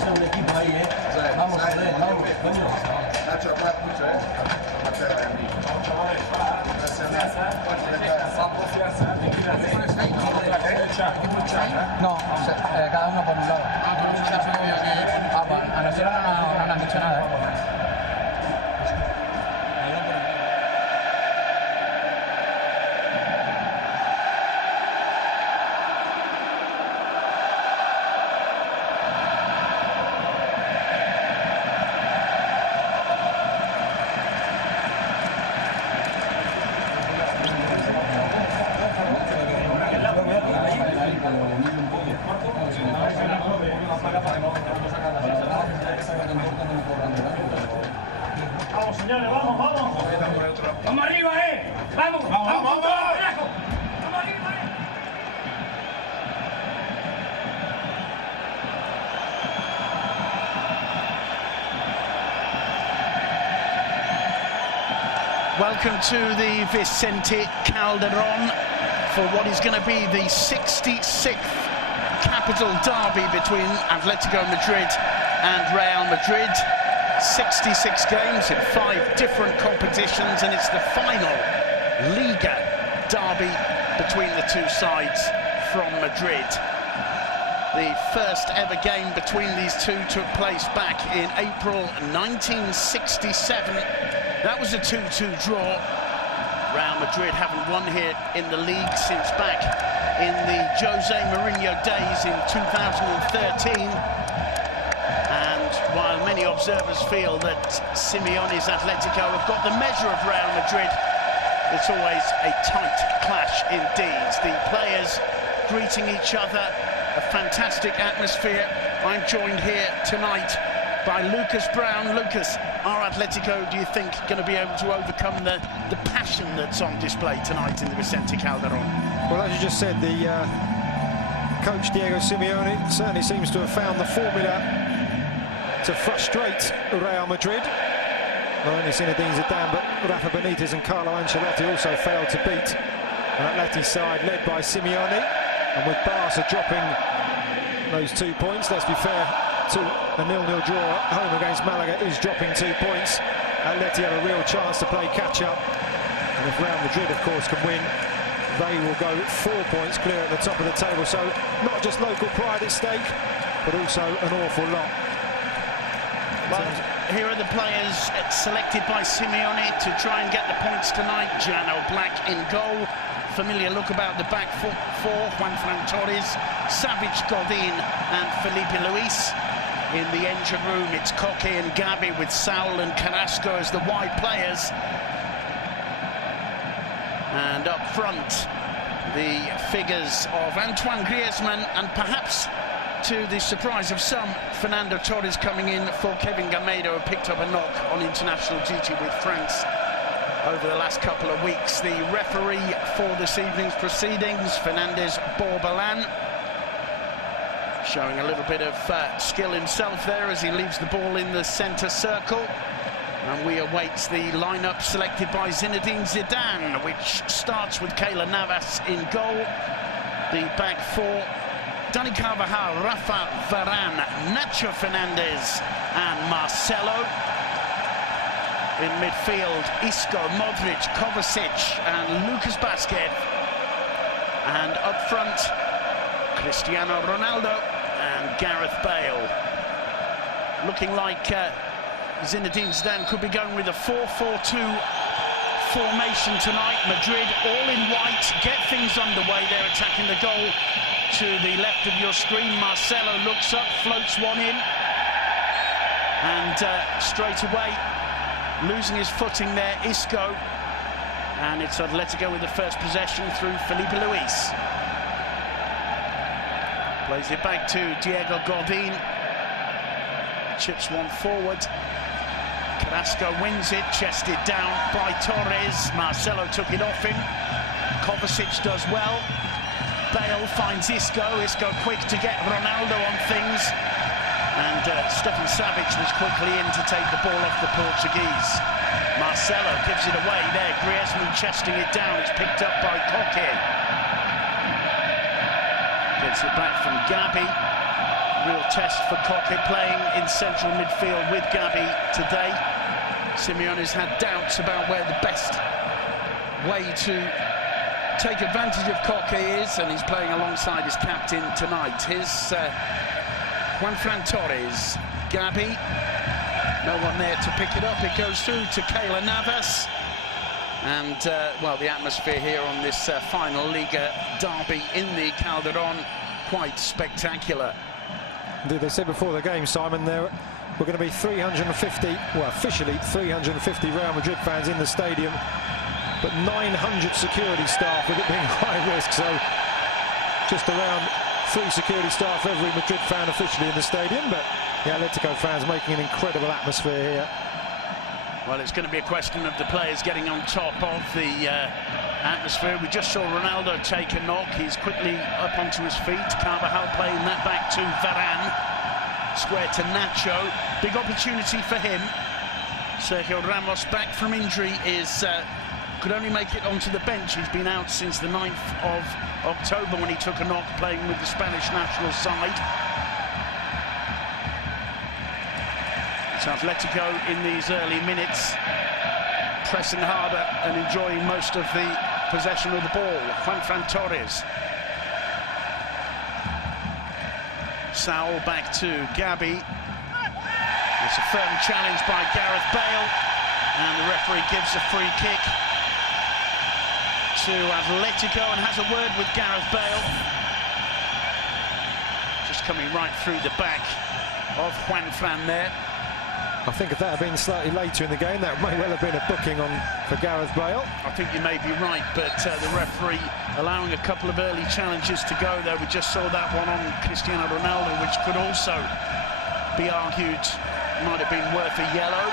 ser un equipo ahí, ¿eh? Vamos, joder, vamos. Nacho, habla mucho, ¿eh? No, cada uno por un lado. A nosotros no nos han dicho nada, ¿eh? Vamos, señores, vamos, vamos. Vamos arriba, vamos, vamos, vamos, vamos arriba, Welcome to the Vicente Calderón for what is going to be the 66th capital derby between Atletico Madrid and Real Madrid. 66 games in 5 different competitions, and it's the final Liga derby between the two sides from Madrid. The first ever game between these two took place back in April 1967. That was a 2-2 draw. Real Madrid haven't won here in the league since back in the Jose Mourinho days in 2013. And while many observers feel that Simeone's Atletico have got the measure of Real Madrid, it's always a tight clash indeed. The players greeting each other, a fantastic atmosphere. I'm joined here tonight by Lucas Brown. Lucas, are Atletico, do you think, going to be able to overcome the passion that's on display tonight in the Vicente Calderón? Well, as you just said, the coach Diego Simeone certainly seems to have found the formula to frustrate Real Madrid. Not only Zinedine Zidane, but Rafa Benitez and Carlo Ancelotti also failed to beat an Atleti side led by Simeone. And with Barca dropping those 2 points, let's be fair to a 0-0 draw at home against Malaga is dropping 2 points. Atleti have a real chance to play catch-up. And if Real Madrid, of course, can win, they will go 4 points clear at the top of the table. So not just local pride at stake, but also an awful lot. Well, here are the players selected by Simeone to try and get the points tonight. Jano Black in goal. Familiar look about the back four. Juanfran Torres, Savic, Godin and Felipe Luis. In the engine room, it's Koke and Gabi with Saul and Carrasco as the wide players. And up front, the figures of Antoine Griezmann and perhaps, to the surprise of some, Fernando Torres coming in for Kevin Gamero, who picked up a knock on international duty with France over the last couple of weeks. The referee for this evening's proceedings, Fernandez Borbalan, showing a little bit of skill himself there as he leaves the ball in the centre circle. And we await the lineup selected by Zinedine Zidane, which starts with Keylor Navas in goal. The back four: Dani Carvajal, Rafa Varane, Nacho Fernandez and Marcelo. In midfield, Isco, Modric, Kovacic and Lucas Vazquez. And up front, Cristiano Ronaldo and Gareth Bale. Looking like Zinedine Zidane could be going with a 4-4-2 formation tonight. Madrid all in white, get things underway. They're attacking the goal to the left of your screen. Marcelo looks up, floats one in, and straight away losing his footing there, Isco, and it's Atletico with the first possession through Felipe Luis. Plays it back to Diego Godin, chips one forward. Carrasco wins it, chested down by Torres. Marcelo took it off him. Kovacic does well. Bale finds Isco. Isco quick to get Ronaldo on things. And Stefan Savic was quickly in to take the ball off the Portuguese. Marcelo gives it away there. Griezmann chesting it down. It's picked up by Koke. Gets it back from Gabi. Real test for Koke playing in central midfield with Gabi today. Simeone's had doubts about where the best way to take advantage of Koke is, and he's playing alongside his captain tonight. Here's Juanfran Torres. Gabi, no one there to pick it up. It goes through to Keylor Navas. And, well, the atmosphere here on this final Liga derby in the Calderon, quite spectacular. They said before the game, Simon, there were going to be 350, well, officially 350 Real Madrid fans in the stadium, but 900 security staff, with it being high risk, so just around 3 security staff for every Madrid fan officially in the stadium, but the Atletico fans making an incredible atmosphere here. Well, it's going to be a question of the players getting on top of the atmosphere. We just saw Ronaldo take a knock. He's quickly up onto his feet. Carvajal playing that back to Varane. Square to Nacho. Big opportunity for him. Sergio Ramos, back from injury, could only make it onto the bench. He's been out since the 9th of October when he took a knock playing with the Spanish national side. It's Atletico in these early minutes, pressing harder and enjoying most of the possession of the ball. Juanfran Torres. Saul back to Gabi. It's a firm challenge by Gareth Bale, and the referee gives a free kick to Atletico and has a word with Gareth Bale. Just coming right through the back of Juanfran there. I think if that had been slightly later in the game, that may well have been a booking for Gareth Bale. I think you may be right, but the referee allowing a couple of early challenges to go there. We just saw that one on Cristiano Ronaldo, which could also be argued might have been worth a yellow.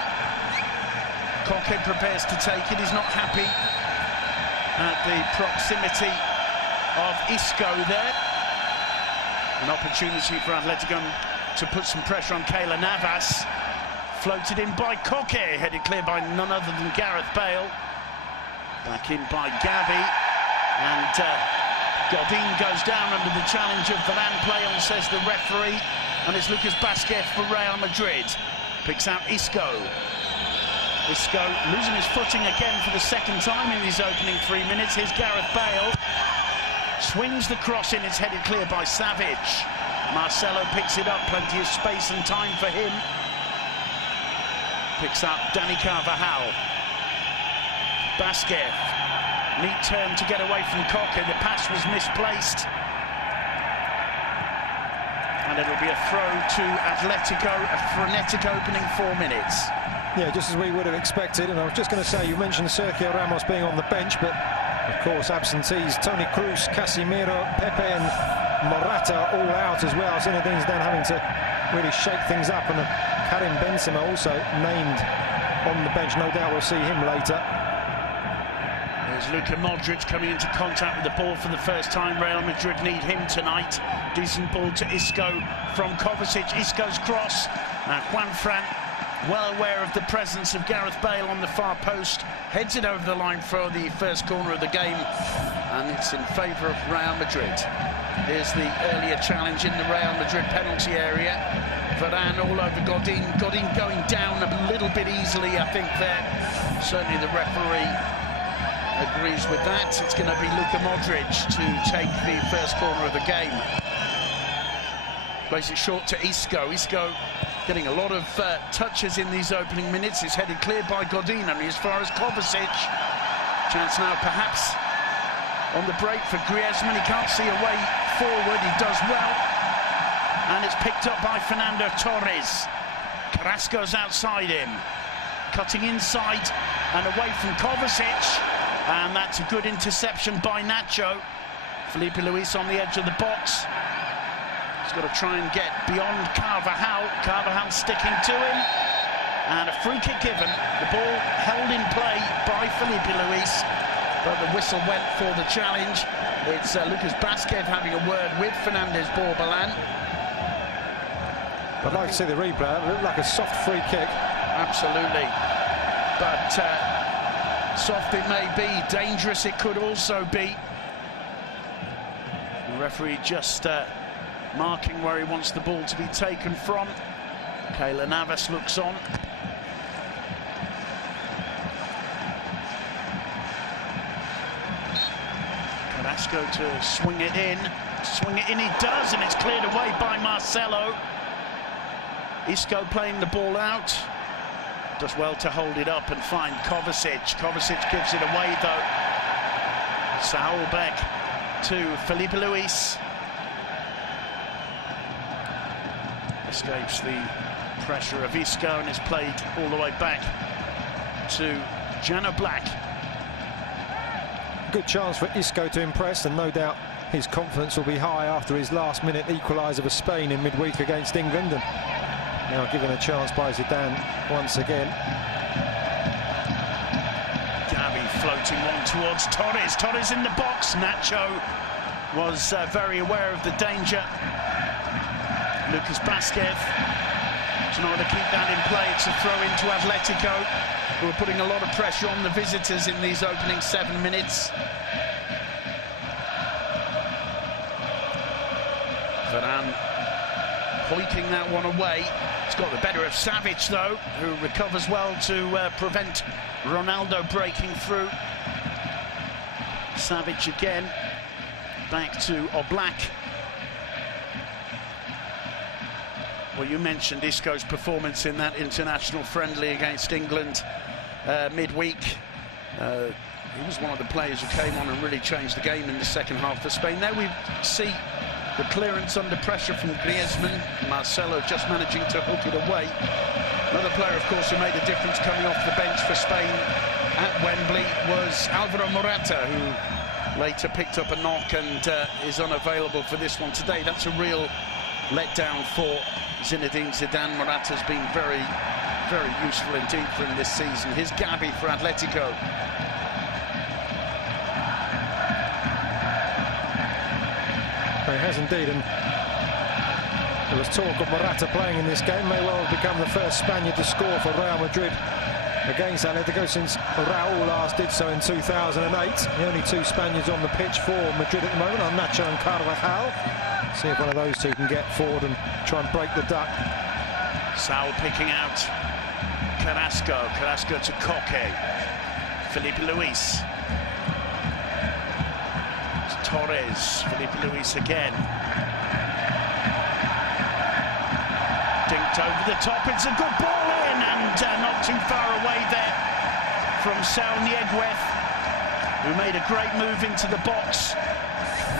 Koke prepares to take it. He's not happy at the proximity of Isco there. An opportunity for Atletico to put some pressure on Keylor Navas. Floated in by Koke, headed clear by none other than Gareth Bale. Back in by Gabi, and Godin goes down under the challenge of Varane. Play on, says the referee, and it's Lucas Vázquez for Real Madrid. Picks out Isco. Isco losing his footing again for the second time in these opening 3 minutes. Here's Gareth Bale. Swings the cross in, it's headed clear by Savic. Marcelo picks it up, plenty of space and time for him. Picks up Dani Carvajal. Vázquez. Neat turn to get away from Koke. The pass was misplaced. And it'll be a throw to Atletico, a frenetic opening 4 minutes. Yeah, just as we would have expected. And I was just going to say, you mentioned Sergio Ramos being on the bench, but of course absentees Toni Kroos, Casemiro, Pepe and Morata all out as well. Zinedine Zidane having to really shake things up, and Karim Benzema also named on the bench. No doubt we'll see him later. There's Luka Modric coming into contact with the ball for the first time. Real Madrid need him tonight. Decent ball to Isco from Kovacic. Isco's cross. Now Juanfran, well aware of the presence of Gareth Bale on the far post, heads it over the line for the first corner of the game, and it's in favour of Real Madrid. Here's the earlier challenge in the Real Madrid penalty area. Varane all over Godin. Godin going down a little bit easily, I think, there. Certainly the referee agrees with that. It's going to be Luka Modric to take the first corner of the game. Plays it short to Isco. Isco getting a lot of touches in these opening minutes. It's headed clear by Godin, only as far as Kovacic. Chance now perhaps on the break for Griezmann. He can't see a way forward. He does well. And it's picked up by Fernando Torres. Carrasco's outside him. Cutting inside and away from Kovacic. And that's a good interception by Nacho. Felipe Luis on the edge of the box. He's got to try and get beyond Carvajal. Carvajal sticking to him. And a free kick given. The ball held in play by Felipe Luis. But the whistle went for the challenge. It's Lucas Vázquez having a word with Fernandez Borbalán. I'd like to see the replay. It looked like a soft free kick. Absolutely. But soft it may be, dangerous it could also be. The referee just marking where he wants the ball to be taken from. Keylor Navas looks on. Carrasco to swing it in. Swing it in, he does, and it's cleared away by Marcelo. Isco playing the ball out. Does well to hold it up and find Kovacic. Kovacic gives it away, though. Saul back to Felipe Luis. Escapes the pressure of Isco and is played all the way back to Jana Black. Good chance for Isco to impress, and no doubt his confidence will be high after his last-minute equaliser for Spain in midweek against England, and now given a chance by Zidane once again. Gavi floating one towards Torres. Torres in the box. Nacho was very aware of the danger. Lucas Vázquez to know how to keep that in play. It's a throw into Atletico, who are putting a lot of pressure on the visitors in these opening 7 minutes. Varane hoiking that one away. It's got the better of Savic, though, who recovers well to prevent Ronaldo breaking through. Savic again, back to Oblak. Well, you mentioned Isco's performance in that international friendly against England midweek. He was one of the players who came on and really changed the game in the second half for Spain. Now we see the clearance under pressure from Griezmann. Marcelo just managing to hook it away. Another player, of course, who made a difference coming off the bench for Spain at Wembley was Alvaro Morata, who later picked up a knock and is unavailable for this one today. That's a real letdown for Zinedine Zidane. Morata's been very, very useful indeed for him this season. Here's Gavi for Atletico. He has indeed, and there was talk of Morata playing in this game. May well have become the first Spaniard to score for Real Madrid against Atletico since Raúl last did so in 2008. The only two Spaniards on the pitch for Madrid at the moment are Nacho and Carvajal. See if one of those two can get forward and try and break the duck. Saul picking out Carrasco. Carrasco to Koke. Felipe Luis. Torres. Felipe Luis again. Dinked over the top. It's a good ball in, and not too far away there from Saul Nieguez, who made a great move into the box.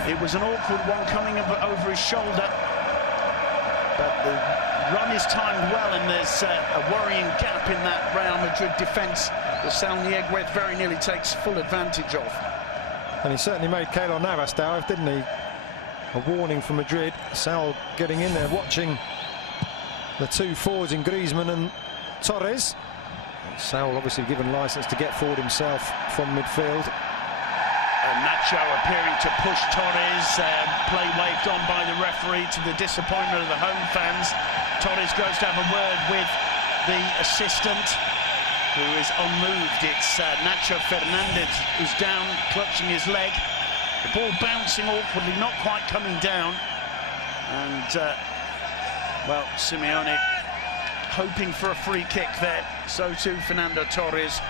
It was an awkward one coming over his shoulder, but the run is timed well, and there's a worrying gap in that Real Madrid defence that Saul Nieguez very nearly takes full advantage of. And he certainly made Keylor Navas dive, didn't he? A warning from Madrid. Saul getting in there, watching the two forwards in Griezmann and Torres. Saul obviously given licence to get forward himself from midfield. Nacho appearing to push Torres. Play waved on by the referee to the disappointment of the home fans. Torres goes to have a word with the assistant, who is unmoved. It's Nacho Fernandez who's down, clutching his leg. The ball bouncing awkwardly, not quite coming down. And, well, Simeone hoping for a free kick there. So too Fernando Torres.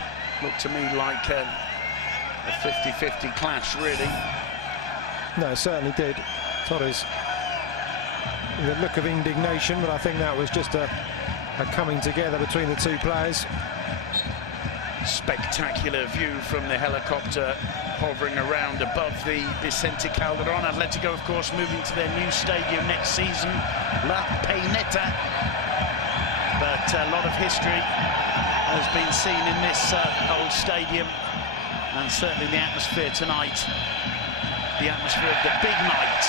Looked to me like a 50-50 clash, really. No, it certainly did. Torres, the look of indignation, but I think that was just a coming together between the two players. Spectacular view from the helicopter hovering around above the Vicente Calderón. Atletico, of course, moving to their new stadium next season, La Peineta. But a lot of history has been seen in this old stadium, and certainly the atmosphere tonight, the atmosphere of the big night.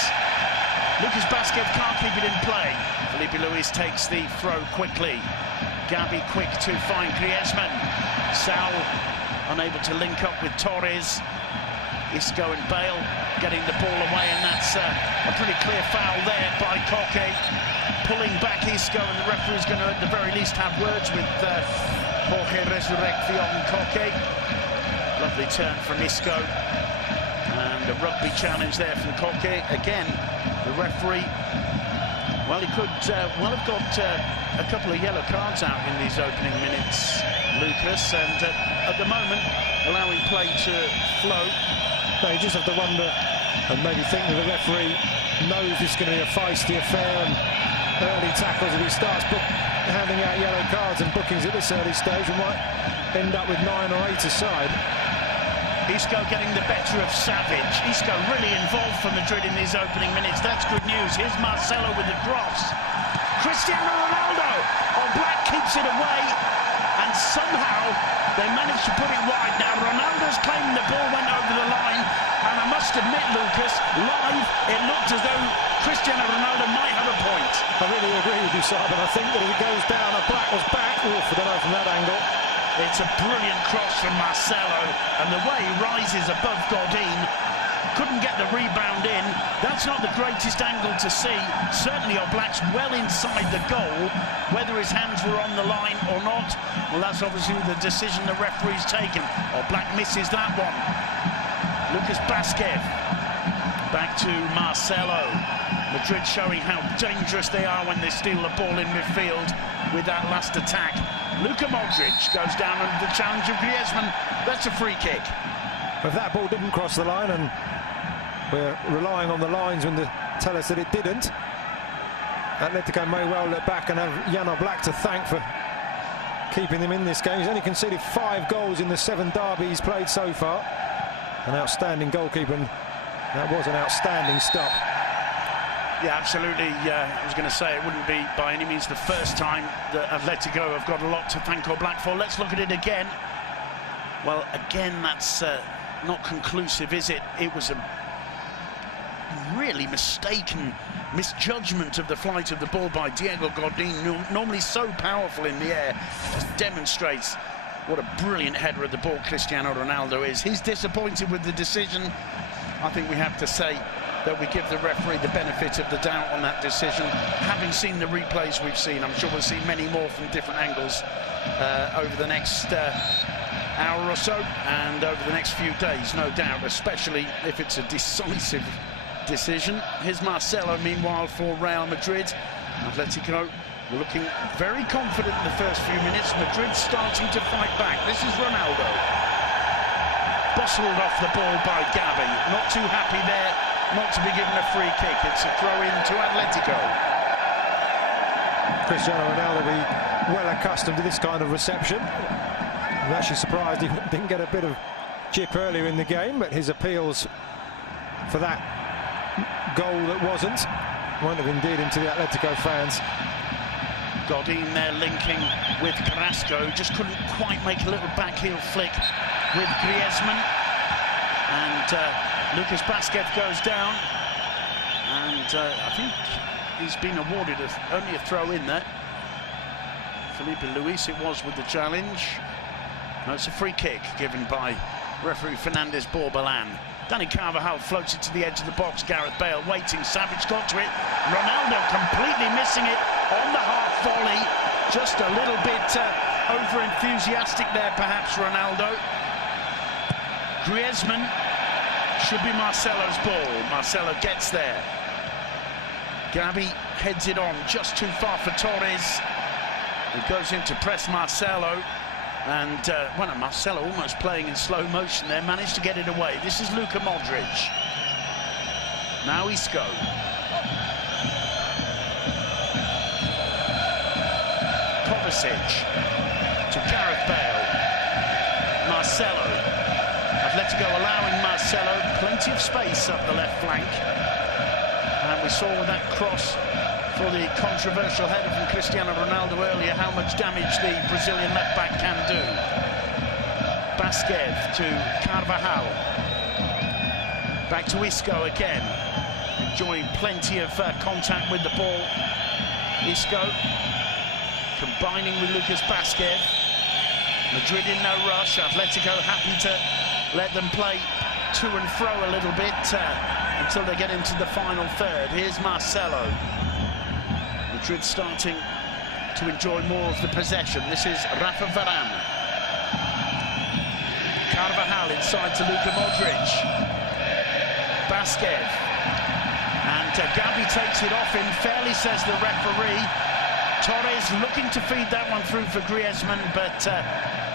Lucas Vázquez can't keep it in play. Felipe Luis takes the throw quickly. Gavi quick to find Griezmann. Saul unable to link up with Torres. Isco and Bale getting the ball away, and that's a pretty clear foul there by Koke. Pulling back Isco, and the referee's going to at the very least have words with Jorge Resurrección Koke. Lovely turn from Isco, and a rugby challenge there from Koke. Again, the referee Well, he could well have got a couple of yellow cards out in these opening minutes, Lucas, and at the moment allowing play to flow. No, you just have to wonder and maybe think that the referee knows this is going to be a feisty affair, and early tackles, if he starts handing out yellow cards and bookings at this early stage, we might end up with 9 or 8 aside. Isco getting the better of Savage. Isco really involved for Madrid in these opening minutes. That's good news. Here's Marcelo with the cross. Cristiano Ronaldo. Oh, Black keeps it away, and somehow they managed to put it wide. Now Ronaldo's claiming the ball went over the line, and I must admit, Lucas, live it looked as though Cristiano Ronaldo might have a point. I really agree with you, Simon. I think that as it goes down, Black was back. I don't know from that angle. It's a brilliant cross from Marcelo, and the way he rises above Godin, couldn't get the rebound in. That's not the greatest angle to see. Certainly Oblak's well inside the goal. Whether his hands were on the line or not, well, that's obviously the decision the referee's taken. Oblak misses that one. Lucas Vázquez back to Marcelo. Madrid showing how dangerous they are when they steal the ball in midfield with that last attack. Luka Modric goes down under the challenge of Griezmann. That's a free kick. If that ball didn't cross the line, and we're relying on the lines when they tell us that it didn't, Atletico may well look back and have Jan Oblak to thank for keeping them in this game. He's only conceded 5 goals in the 7 derbies played so far. An outstanding goalkeeper, and that was an outstanding stop. Yeah, absolutely. I was going to say it wouldn't be by any means the first time that Atletico have got a lot to thank Oblak for. Let's look at it again. Well, again, that's not conclusive, is it? It was a really mistaken misjudgment of the flight of the ball by Diego Godin, normally so powerful in the air. Just demonstrates what a brilliant header of the ball Cristiano Ronaldo is. He's disappointed with the decision. I think we have to say that we give the referee the benefit of the doubt on that decision. Having seen the replays we've seen, I'm sure we'll see many more from different angles over the next hour or so, and over the next few days, no doubt, especially if it's a decisive decision. Here's Marcelo, meanwhile, for Real Madrid. Atletico were looking very confident in the first few minutes. Madrid starting to fight back. This is Ronaldo. Bustled off the ball by Gavi. Not too happy there not to be given a free kick. It's a throw-in to Atletico. Cristiano Ronaldo will be well accustomed to this kind of reception. I'm actually surprised he didn't get a bit of chip earlier in the game, but his appeals for that goal that wasn't won't have endeared him to the Atletico fans. Godin there linking with Carrasco, just couldn't quite make a little backheel flick with Griezmann, and Lucas Vázquez goes down, and I think he's been awarded only a throw in there. Felipe Luis it was with the challenge. No, it's a free kick given by referee Fernandez Borbalan. Dani Carvajal floats it to the edge of the box. Gareth Bale waiting. Savage got to it. Ronaldo completely missing it on the half volley. Just a little bit over-enthusiastic there, perhaps, Ronaldo. Griezmann should be Marcelo's ball. Marcelo gets there. Gavi heads it on just too far for Torres. He goes in to press Marcelo. And, well, Marcelo almost playing in slow motion there, managed to get it away. This is Luka Modric. Now Isco. Kovacic to Gareth Bale. Marcelo. Atletico allowing Marcelo plenty of space up the left flank. And we saw with that cross for the controversial header from Cristiano Ronaldo earlier how much damage the Brazilian left-back can do. Vázquez to Carvajal. Back to Isco again. Enjoying plenty of contact with the ball. Isco combining with Lucas Vázquez. Madrid in no rush. Atletico happy to let them play to and fro a little bit until they get into the final third. Here's Marcelo. Madrid starting to enjoy more of the possession. This is Rafa Varane. Carvajal inside to Luka Modric. Vázquez. And And Gavi takes it off him fairly, says the referee. Torres looking to feed that one through for Griezmann, but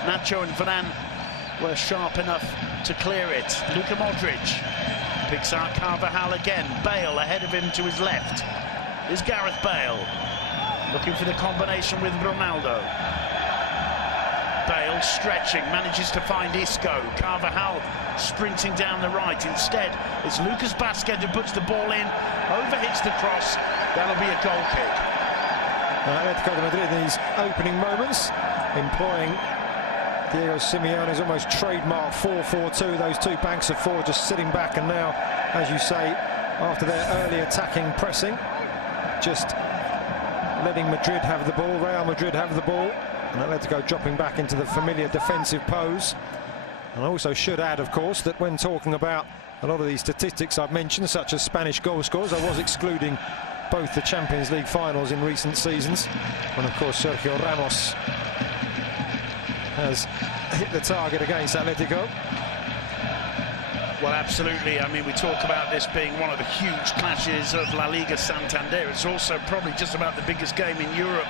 Nacho and Varane were sharp enough to clear it. Luka Modric picks out Carvajal again. Bale ahead of him to his left is Gareth Bale, looking for the combination with Ronaldo. Bale stretching, manages to find Isco. Carvajal sprinting down the right. Instead, it's Lucas Vazquez who puts the ball in, overhits the cross. That'll be a goal kick. Atletico de Madrid in these opening moments, employing Diego Simeone's almost trademark 4-4-2. Those two banks of four just sitting back, and now, as you say, after their early attacking pressing, just letting Madrid have the ball, Real Madrid have the ball, and Atletico dropping back into the familiar defensive pose. And I also should add, of course, that when talking about a lot of these statistics I've mentioned, such as Spanish goal scorers, I was excluding both the Champions League finals in recent seasons, and of course Sergio Ramos has hit the target against Atletico. Well, absolutely. I mean, we talk about this being one of the huge clashes of La Liga Santander. It's also probably just about the biggest game in Europe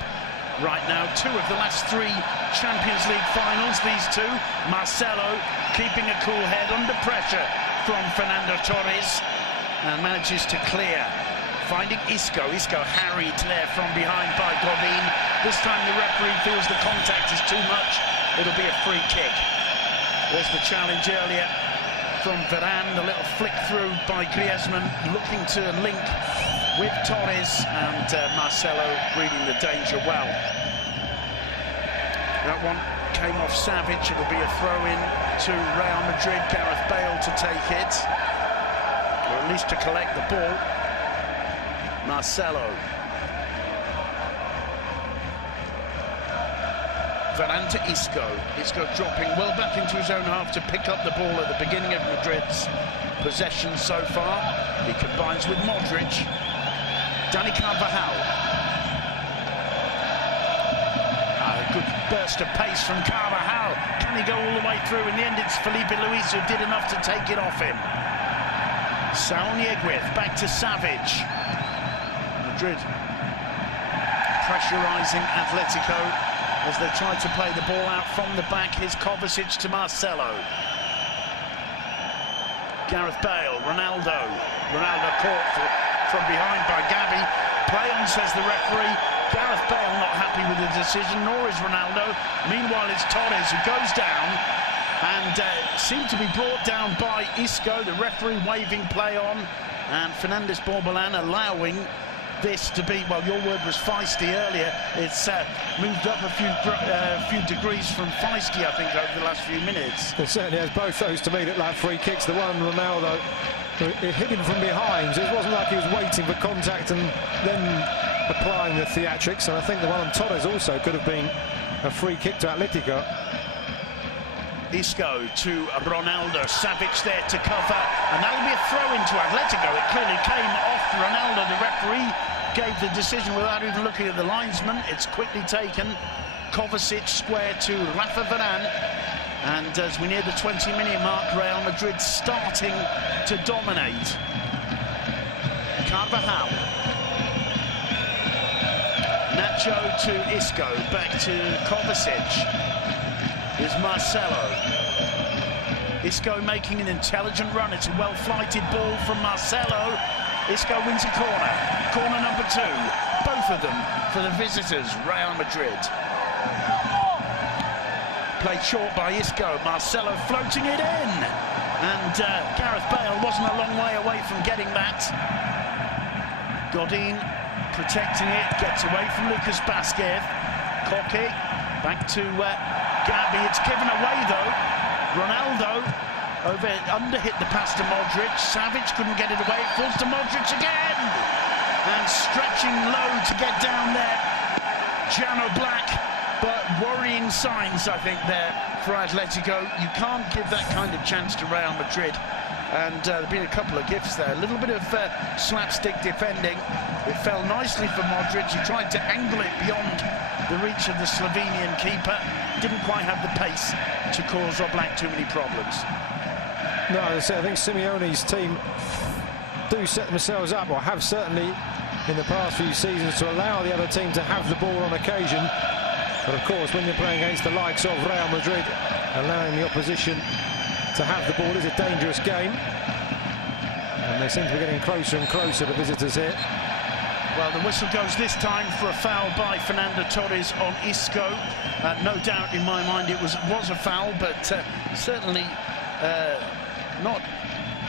right now. Two of the last three Champions League finals, these two. Marcelo keeping a cool head under pressure from Fernando Torres and manages to clear. Finding Isco. Isco harried there from behind by Godin. This time the referee feels the contact is too much. It'll be a free kick. Was the challenge earlier from Varane. The little flick through by Griezmann, looking to link with Torres, and Marcelo reading the danger well. That one came off Savage. It'll be a throw-in to Real Madrid. Gareth Bale to take it, or at least to collect the ball. Marcelo. Varane to Isco. Isco dropping well back into his own half to pick up the ball at the beginning of Madrid's possession so far. He combines with Modric. Dani Carvajal. A good burst of pace from Carvajal. Can he go all the way through? In the end, it's Felipe Luis who did enough to take it off him. Saúl Ñeguez back to Savage. Madrid pressurising Atletico as they try to play the ball out from the back. Here's Kovacic to Marcelo. Gareth Bale, Ronaldo. Ronaldo caught from behind by Gavi. Play on, says the referee. Gareth Bale not happy with the decision, nor is Ronaldo. Meanwhile, it's Torres who goes down and seemed to be brought down by Isco. The referee waving play on, and Fernandes Borbalán allowing this to be, well, your word was feisty earlier. It's moved up a few degrees from feisty, I think, over the last few minutes. It certainly has. Both those to me that like free kicks. The one Ronaldo, it hit him from behind, so it wasn't like he was waiting for contact and then applying the theatrics. And I think the one on Torres also could have been a free kick to Atletico. Isco to Ronaldo. Savage there to cover, and that'll be a throw into Atletico. It clearly came off Ronaldo. The referee gave the decision without even looking at the linesman. It's quickly taken. Kovacic square to Rafa Varane, and as we near the 20-minute mark, Real Madrid starting to dominate. Carvajal. Nacho to Isco, back to Kovacic. Is Marcelo. Isco making an intelligent run. It's a well-flighted ball from Marcelo. Isco wins a corner. Corner number 2. Both of them for the visitors, Real Madrid. Played short by Isco. Marcelo floating it in. And Gareth Bale wasn't a long way away from getting that. Godin protecting it. Gets away from Lucas Vazquez. Koke back to Gavi. It's given away though. Ronaldo underhit the pass to Modric. Savage couldn't get it away. It falls to Modric again. And stretching low to get down there. Jano Black, but worrying signs, I think, there for Atletico. You can't give that kind of chance to Real Madrid. And there have been a couple of gifts there. A little bit of slapstick defending. It fell nicely for Modric. He tried to angle it beyond the reach of the Slovenian keeper. Didn't quite have the pace to cause Oblak too many problems. No, as I say, I think Simeone's team do set themselves up, or have certainly in the past few seasons, to allow the other team to have the ball on occasion. But of course, when you're playing against the likes of Real Madrid, allowing the opposition to have the ball is a dangerous game. And they seem to be getting closer and closer, the visitors here. Well, the whistle goes this time for a foul by Fernando Torres on Isco. No doubt in my mind it was a foul, but certainly not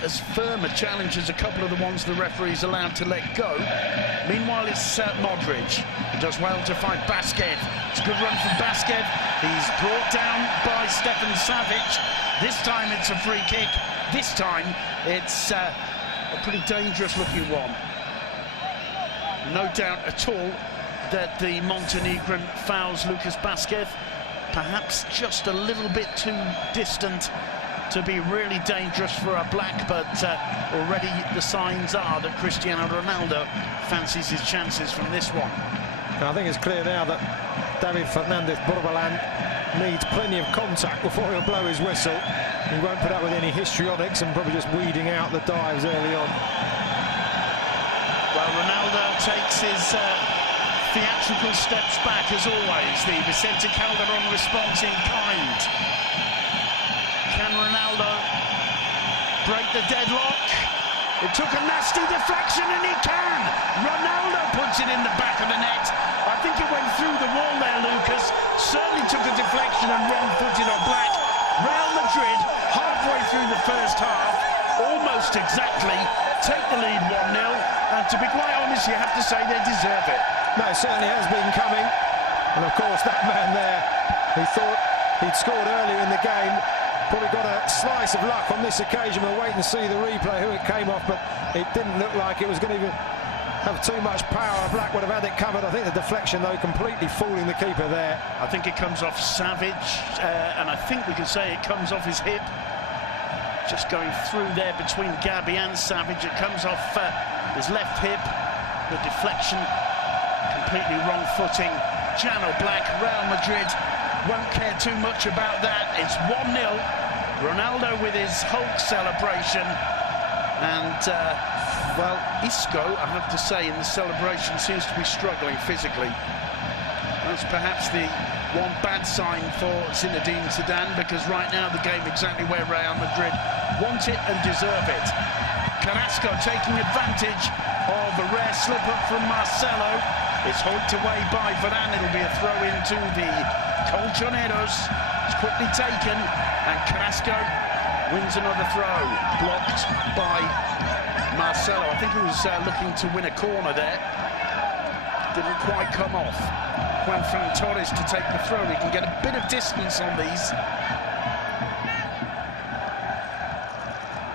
as firm a challenge as a couple of the ones the referee's allowed to let go. Meanwhile, it's Modric. He does well to find Basquet. It's a good run from Basquet. He's brought down by Stefan Savic. This time it's a free kick. This time it's a pretty dangerous looking one. No doubt at all that the Montenegrin fouls Lucas Basquet. Perhaps just a little bit too distant to be really dangerous for a black, but already the signs are that Cristiano Ronaldo fancies his chances from this one. I think it's clear now that David Fernandez Borbalán needs plenty of contact before he'll blow his whistle. He won't put up with any histrionics and probably just weeding out the dives early on. Well, Ronaldo takes his theatrical steps back as always. The Vicente Calderon response in kind. Can Ronaldo break the deadlock? It took a nasty deflection and he can! Ronaldo puts it in the back of the net. I think it went through the wall there, Lucas. Certainly took a deflection and wrong-footed on Black. Real Madrid, halfway through the first half, almost exactly, take the lead 1-0. And to be quite honest, you have to say they deserve it. No, it certainly has been coming. And of course, that man there, he thought he'd scored earlier in the game. Probably got a slice of luck on this occasion. We'll wait and see the replay who it came off, but it didn't look like it was going to even have too much power. Black would have had it covered. I think the deflection, though, completely fooling the keeper there. I think it comes off Savic, and I think we can say it comes off his hip. Just going through there between Gabi and Savic. It comes off his left hip. The deflection, completely wrong footing. Jan Oblak, Real Madrid won't care too much about that. It's 1-0. Ronaldo with his Hulk celebration. And, well, Isco, I have to say, in the celebration seems to be struggling physically. That's perhaps the one bad sign for Zinedine Zidane, because right now the game exactly where Real Madrid want it and deserve it. Carrasco taking advantage of a rare slip-up from Marcelo. It's hooked away by Varane. It'll be a throw into the Colchoneros. It's quickly taken, and Carrasco wins another throw, blocked by Marcelo. I think he was looking to win a corner there. Didn't quite come off. Juanfran Torres to take the throw. He can get a bit of distance on these.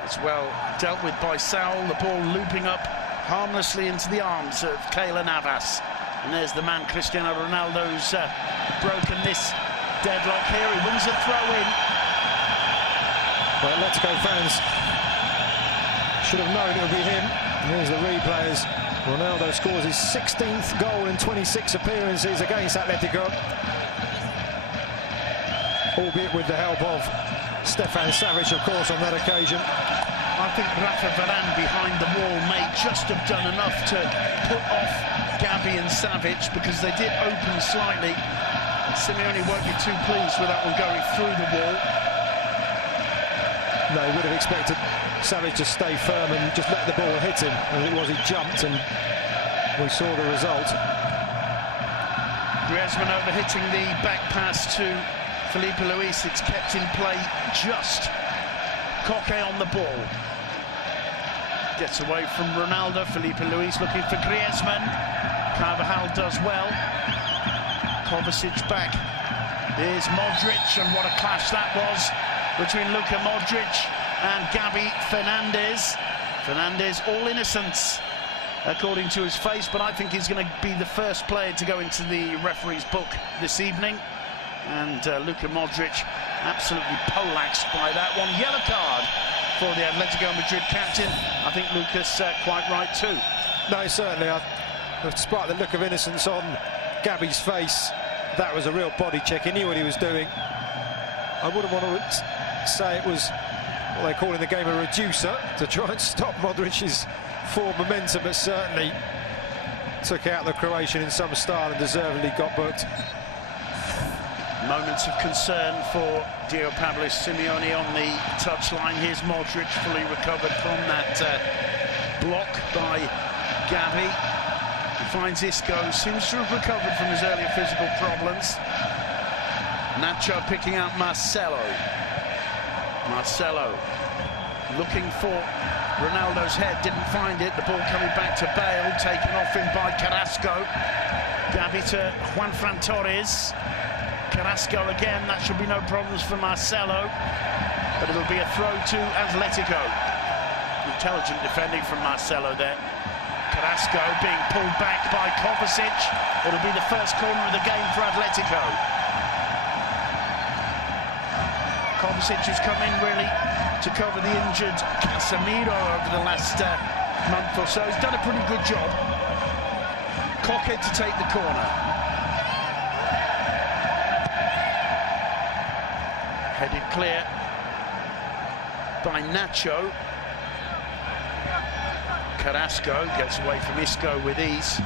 It's well dealt with by Saul. The ball looping up harmlessly into the arms of Keylor Navas. And there's the man, Cristiano Ronaldo, who's broken this deadlock here. He wins a throw-in. Well, Atletico fans should have known it would be him. Here's the replays. Ronaldo scores his 16th goal in 26 appearances against Atletico, albeit with the help of Stefan Savic, of course, on that occasion. I think Rafa Varane behind the wall may just have done enough to put off Gabi and Savic, because they did open slightly. Simeone won't be too pleased with that one going through the wall. No, he would have expected Savic to stay firm and just let the ball hit him. As it was, he jumped, and we saw the result. Griezmann overhitting the back pass to Felipe Luis. It's kept in play just. Koke on the ball. Gets away from Ronaldo. Felipe Luis looking for Griezmann. Carvajal does well. Kovacic back. Here's Modric, and what a clash that was between Luka Modric and Gabi Fernandez. Fernandez, all innocence, according to his face, but I think he's going to be the first player to go into the referee's book this evening. And Luka Modric absolutely poleaxed by that one. Yellow card for the Atletico Madrid captain. I think Lucas quite right too. No, certainly. Despite the look of innocence on Gabi's face, that was a real body check. He knew what he was doing. I wouldn't want to say it was what they call in the game a reducer, to try and stop Modric's forward momentum, but certainly took out the Croatian in some style and deservedly got booked. Moments of concern for Diego Pablo Simeone on the touchline. Here's Modric, fully recovered from that block by Gavi. He finds Isco, seems to have recovered from his earlier physical problems. Nacho picking out Marcelo. Marcelo looking for Ronaldo's head, didn't find it. The ball coming back to Bale, taken off him by Carrasco. Gavi to Juanfran Torres. Carrasco again, that should be no problems for Marcelo, but it'll be a throw to Atletico. Intelligent defending from Marcelo there. Carrasco being pulled back by Kovacic. It'll be the first corner of the game for Atletico. Kovacic has come in really to cover the injured Casemiro over the last month or so. He's done a pretty good job. Koke to take the corner. Headed clear by Nacho. Carrasco gets away from Isco with ease.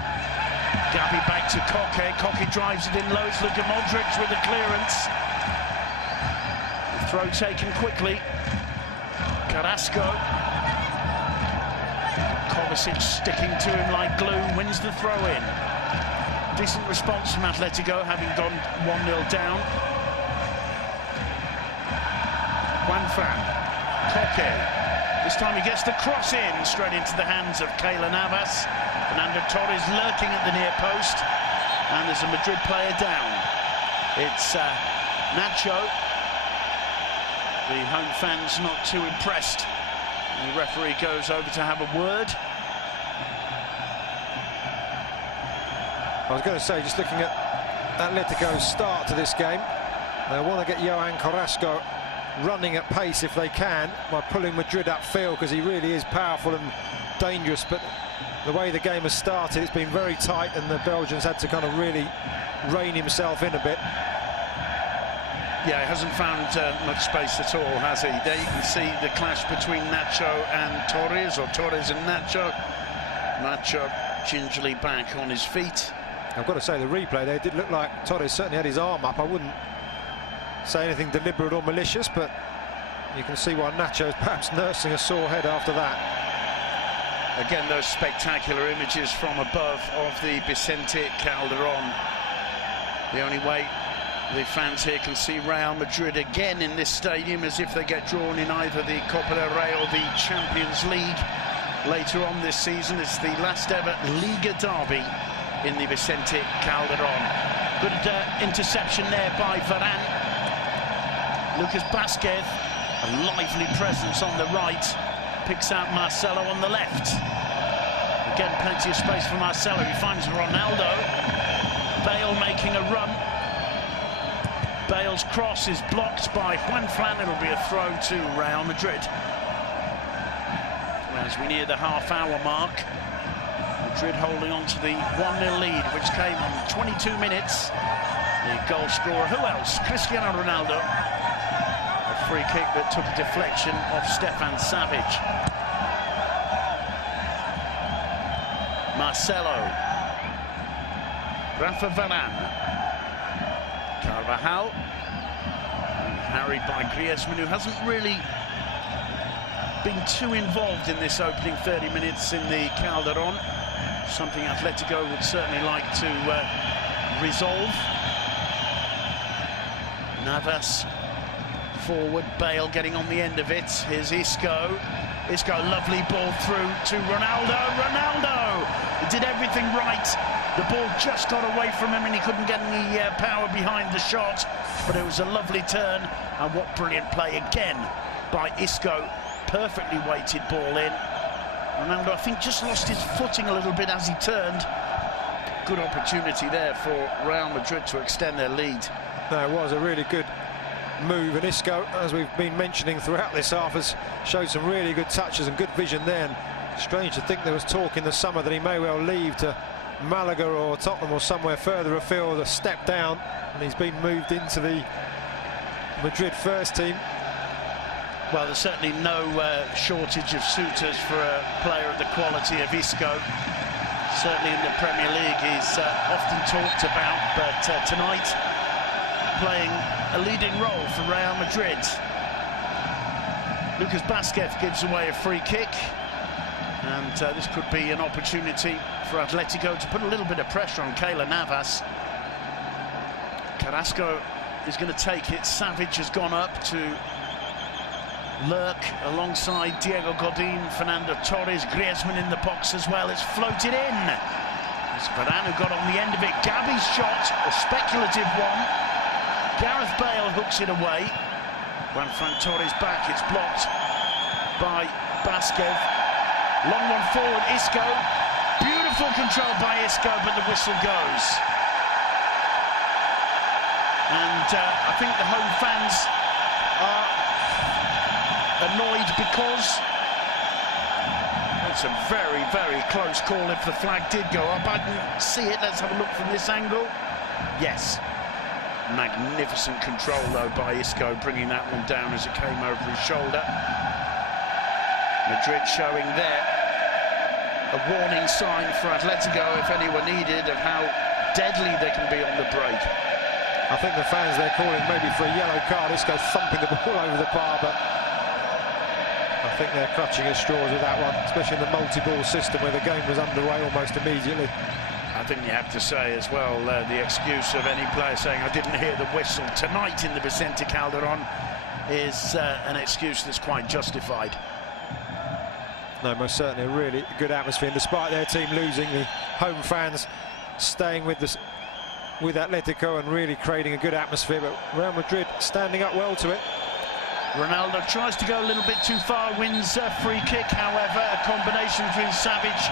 Gavi back to Koke. Koke drives it in low. It's Luka Modric with the clearance. The throw taken quickly. Carrasco. Kovacic sticking to him like glue. Wins the throw in. Decent response from Atletico, having gone 1-0 down. Juanfran, Koke, this time he gets the cross in, straight into the hands of Keylor Navas. Fernando Torres lurking at the near post, and there's a Madrid player down. It's Nacho. The home fans not too impressed. The referee goes over to have a word. I was going to say, just looking at Atletico's start to this game, they want to get Johan Carrasco running at pace if they can by pulling Madrid upfield, because he really is powerful and dangerous, but the way the game has started, it's been very tight and the Belgians had to kind of really rein himself in a bit. Yeah, he hasn't found much space at all, has he? There you can see the clash between Nacho and Torres, or Torres and Nacho. Nacho gingerly back on his feet. I've got to say, the replay there did look like Torres certainly had his arm up. I wouldn't say anything deliberate or malicious, but you can see why Nacho is perhaps nursing a sore head after that. Again, those spectacular images from above of the Vicente Calderon. The only way the fans here can see Real Madrid again in this stadium is if they get drawn in either the Copa del Rey or the Champions League later on this season. It's the last ever Liga derby in the Vicente Calderon. Good interception there by Varane. Lucas Vázquez, a lively presence on the right, picks out Marcelo on the left. Again, plenty of space for Marcelo. He finds Ronaldo. Bale making a run. Bale's cross is blocked by Juanfran. It'll be a throw to Real Madrid. As we near the half-hour mark, Madrid holding on to the 1-0 lead, which came on 22 minutes. The goal scorer, who else? Cristiano Ronaldo. A free kick that took a deflection of Stefan Savic. Marcelo. Rafa Varane. Carvajal. And harried by Griezmann, who hasn't really been too involved in this opening 30 minutes in the Calderon. Something Atletico would certainly like to resolve. Navas forward, Bale getting on the end of it. Here's Isco. Isco, lovely ball through to Ronaldo. Ronaldo! He did everything right. The ball just got away from him and he couldn't get any power behind the shot. But it was a lovely turn. And what brilliant play again by Isco. Perfectly weighted ball in. Ronaldo, I think, just lost his footing a little bit as he turned. Good opportunity there for Real Madrid to extend their lead. No, it was a really good move, and Isco, as we've been mentioning throughout this half, has showed some really good touches and good vision there. And strange to think there was talk in the summer that he may well leave to Malaga or Tottenham or somewhere further afield, a step down, and he's been moved into the Madrid first team. Well, there's certainly no shortage of suitors for a player of the quality of Isco. Certainly in the Premier League, he's often talked about, but tonight playing a leading role for Real Madrid. Lucas Vázquez gives away a free kick, and this could be an opportunity for Atletico to put a little bit of pressure on Keylor Navas. Carrasco is going to take it. Savage has gone up to lurk alongside Diego Godin, Fernando Torres, Griezmann in the box as well. It's floated in. It's Varane who got on the end of it. Gavi's shot, a speculative one. Gareth Bale hooks it away. When Fran Torres back, it's blocked by Vázquez. Long one forward, Isco. Beautiful control by Isco, but the whistle goes. And I think the home fans are annoyed because it's a very, very close call. If the flag did go up, I didn't see it. Let's have a look from this angle. Yes. Magnificent control, though, by Isco, bringing that one down as it came over his shoulder. Madrid showing there a warning sign for Atletico, if any were needed, of how deadly they can be on the break. I think the fans, they're calling maybe for a yellow card. Isco thumping the ball over the bar, but I think they're clutching at straws with that one, especially in the multi-ball system where the game was underway almost immediately. I think you have to say as well, the excuse of any player saying I didn't hear the whistle tonight in the Vicente Calderon is an excuse that's quite justified. No, most certainly a really good atmosphere, and despite their team losing, the home fans staying with Atletico and really creating a good atmosphere, but Real Madrid standing up well to it. Ronaldo tries to go a little bit too far, wins a free kick. However, a combination between Savage,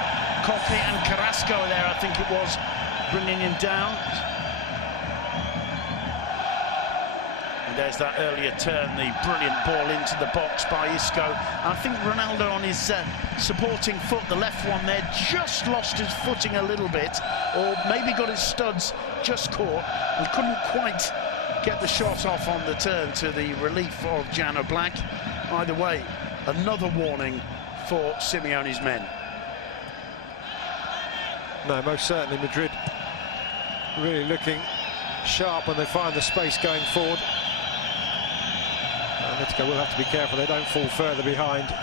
Coque and Carrasco there, I think it was, bringing him down. And there's that earlier turn, the brilliant ball into the box by Isco. I think Ronaldo on his supporting foot, the left one there, just lost his footing a little bit, or maybe got his studs just caught and couldn't quite get the shot off on the turn to the relief of Jan Oblak. Either way, another warning for Simeone's men. No, most certainly Madrid really looking sharp when they find the space going forward. Atletico will have to be careful they don't fall further behind.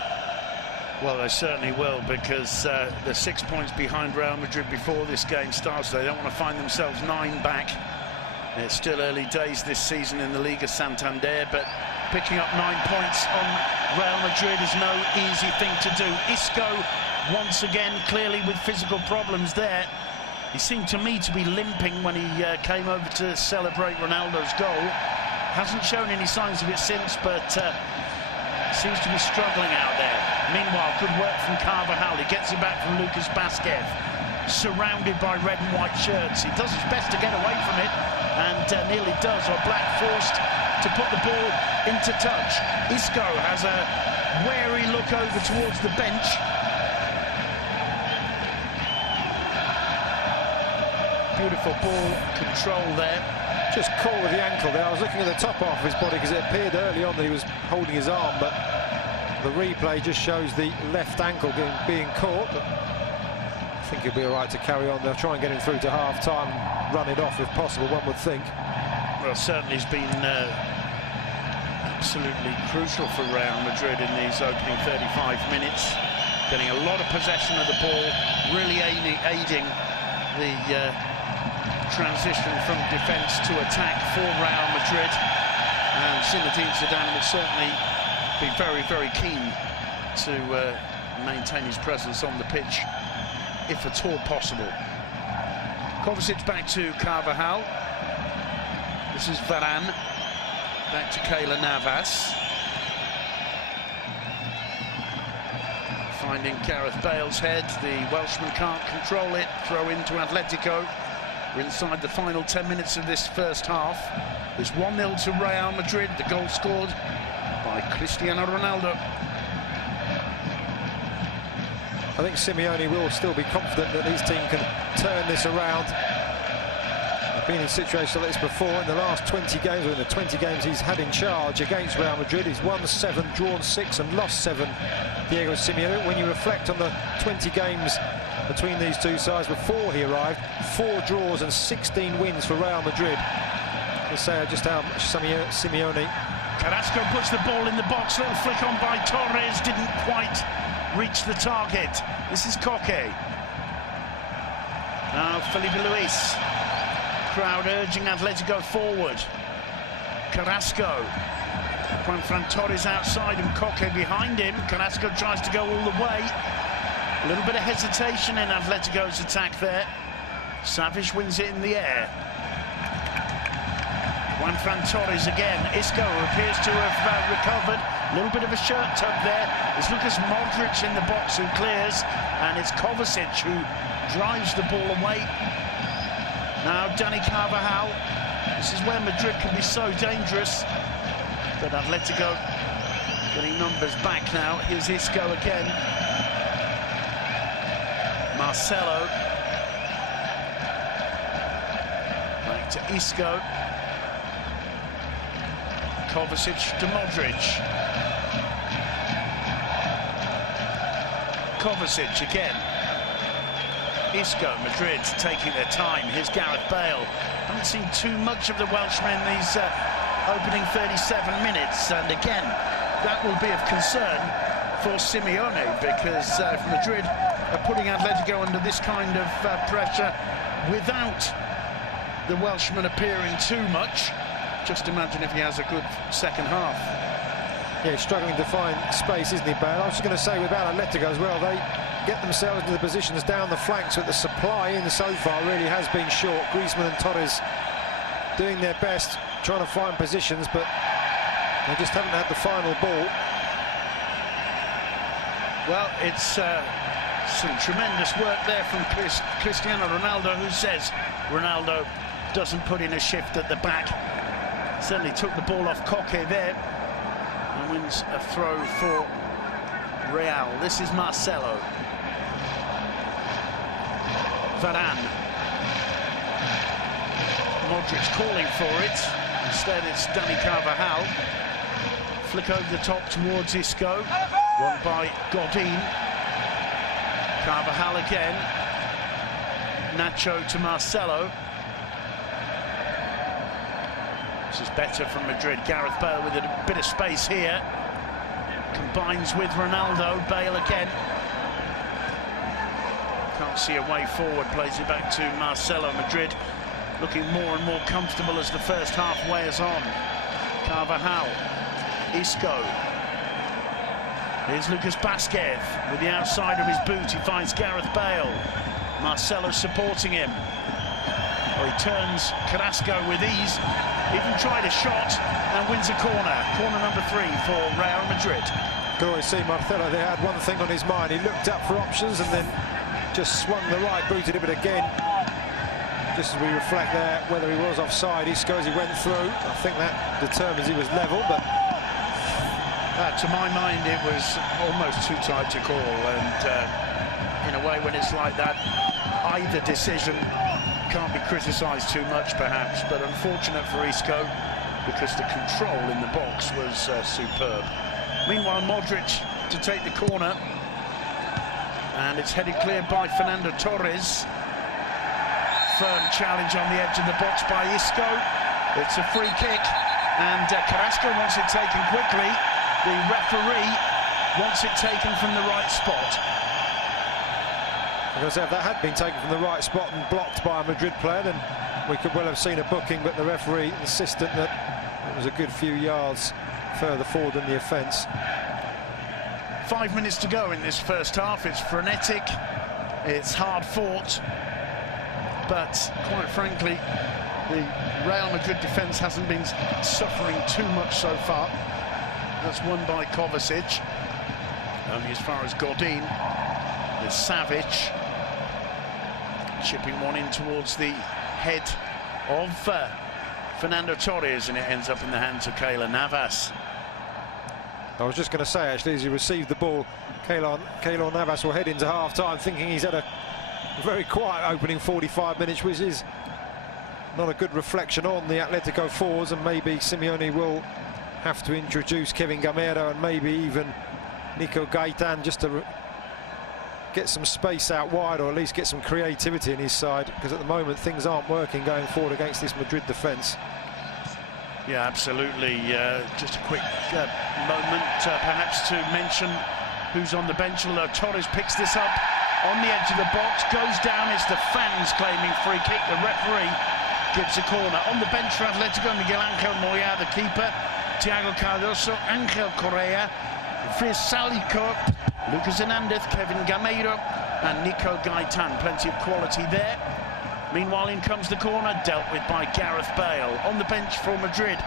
Well, they certainly will, because they're 6 points behind Real Madrid before this game starts. They don't want to find themselves 9 back. It's still early days this season in the Liga Santander, but picking up 9 points on Real Madrid is no easy thing to do. Isco, once again, clearly with physical problems there. He seemed to me to be limping when he came over to celebrate Ronaldo's goal. Hasn't shown any signs of it since, but seems to be struggling out there. Meanwhile, good work from Carvajal. He gets it back from Lucas Vázquez, surrounded by red and white shirts. He does his best to get away from it, and nearly does. Oblak forced to put the ball into touch. Isco has a wary look over towards the bench. Beautiful ball control there. Just caught with the ankle there. I was looking at the top half of his body because it appeared early on that he was holding his arm, but the replay just shows the left ankle being caught. But I think he'll be all right to carry on. They'll try and get him through to half-time, run it off if possible, one would think. Well, certainly he's been absolutely crucial for Real Madrid in these opening 35 minutes. Getting a lot of possession of the ball, really aiding the transition from defence to attack for Real Madrid. And Zinedine Zidane will certainly be very, very keen to maintain his presence on the pitch, if at all possible. Kovacic back to Carvajal. This is Varane. Back to Keylor Navas. Finding Gareth Bale's head. The Welshman can't control it. Throw into Atletico. We're inside the final 10 minutes of this first half. There's 1-0 to Real Madrid. The goal scored by Cristiano Ronaldo. I think Simeone will still be confident that his team can turn this around. been in situations like this before. In the last 20 games, or in the 20 games he's had in charge against Real Madrid, he's won 7, drawn 6 and lost 7, Diego Simeone. When you reflect on the 20 games between these two sides before he arrived, 4 draws and 16 wins for Real Madrid. To say just how much Simeone. Carrasco puts the ball in the box, little flick on by Torres, didn't quite reach the target. This is Koke. Now Felipe Luis. Crowd urging Atletico forward. Carrasco. Juan Torres outside and Koke behind him. Carrasco tries to go all the way. A little bit of hesitation in Atletico's attack there. Savic wins it in the air. Juan Torres again. Isco appears to have recovered. A little bit of a shirt tug there. It's Lucas Modric in the box who clears, and it's Kovacic who drives the ball away. Now Dani Carvajal. This is where Madrid can be so dangerous, but Atletico getting numbers back now. Here's Isco again. Marcelo. Back to Isco. Kovacic to Modric. Kovacic again. Isco, Madrid taking their time. Here's Gareth Bale. Haven't seen too much of the Welshman these opening 37 minutes, and again that will be of concern for Simeone, because Madrid are putting Atletico under this kind of pressure without the Welshman appearing too much. Just imagine if he has a good second half. Yeah, he's struggling to find space, isn't he, Bale? I was just going to say, without Atletico as well, they get themselves into the positions down the flanks, but the supply in so far really has been short. Griezmann and Torres doing their best, trying to find positions, but they just haven't had the final ball. Well, it's some tremendous work there from Cristiano Ronaldo, who says Ronaldo doesn't put in a shift at the back. Certainly took the ball off Koke there and wins a throw for Real. This is Marcelo. Varane. Modric calling for it. Instead it's Dani Carvajal. Flick over the top towards Isco. Won by Godin. Carvajal again. Nacho to Marcelo. This is better from Madrid. Gareth Bale with a bit of space here. Combines with Ronaldo. Bale again. Can't see a way forward. Plays it back to Marcelo. Madrid looking more and more comfortable as the first half wears on. Carvajal. Isco. Here's Lucas Vázquez with the outside of his boot. He finds Gareth Bale. Marcelo supporting him. Well, he turns Carrasco with ease. Even tried a shot and wins a corner. Corner number 3 for Real Madrid. Could always see Marcelo there had one thing on his mind. He looked up for options and then just swung the right boot at it again. Just as we reflect there whether he was offside, Isco as he went through. I think that determines he was level, but to my mind it was almost too tight to call, and in a way when it's like that, either decision can't be criticised too much perhaps, but unfortunate for Isco because the control in the box was superb. Meanwhile, Modric to take the corner, and it's headed clear by Fernando Torres. Firm challenge on the edge of the box by Isco. It's a free kick, and Carrasco wants it taken quickly. The referee wants it taken from the right spot. Because if that had been taken from the right spot and blocked by a Madrid player, then we could well have seen a booking, but the referee insisted that it was a good few yards further forward than the offence. 5 minutes to go in this first half. It's frenetic, it's hard fought, but quite frankly the Real Madrid defence hasn't been suffering too much so far. That's won by Kovacic. Only as far as Godin. There's Savic chipping one in towards the head of Fernando Torres, and it ends up in the hands of Keylor Navas. I was just going to say, actually, as he received the ball, Keylor Navas will head into half-time thinking he's had a very quiet opening 45 minutes, which is not a good reflection on the Atletico forwards, and maybe Simeone will have to introduce Kevin Gamero and maybe even Nico Gaitan just to get some space out wide, or at least get some creativity in his side, because at the moment things aren't working going forward against this Madrid defence. Yeah, absolutely. Just a quick moment perhaps to mention who's on the bench, although Torres picks this up on the edge of the box, goes down. It's the fans claiming free kick. The referee gives a corner. On the bench for Atletico, Miguel Angel Moya, the keeper, Thiago Cardoso, Angel Correa, Frisalico, Lucas Hernandez, Kevin Gamero and Nico Gaitan. Plenty of quality there. Meanwhile, in comes the corner, dealt with by Gareth Bale. On the bench for Madrid,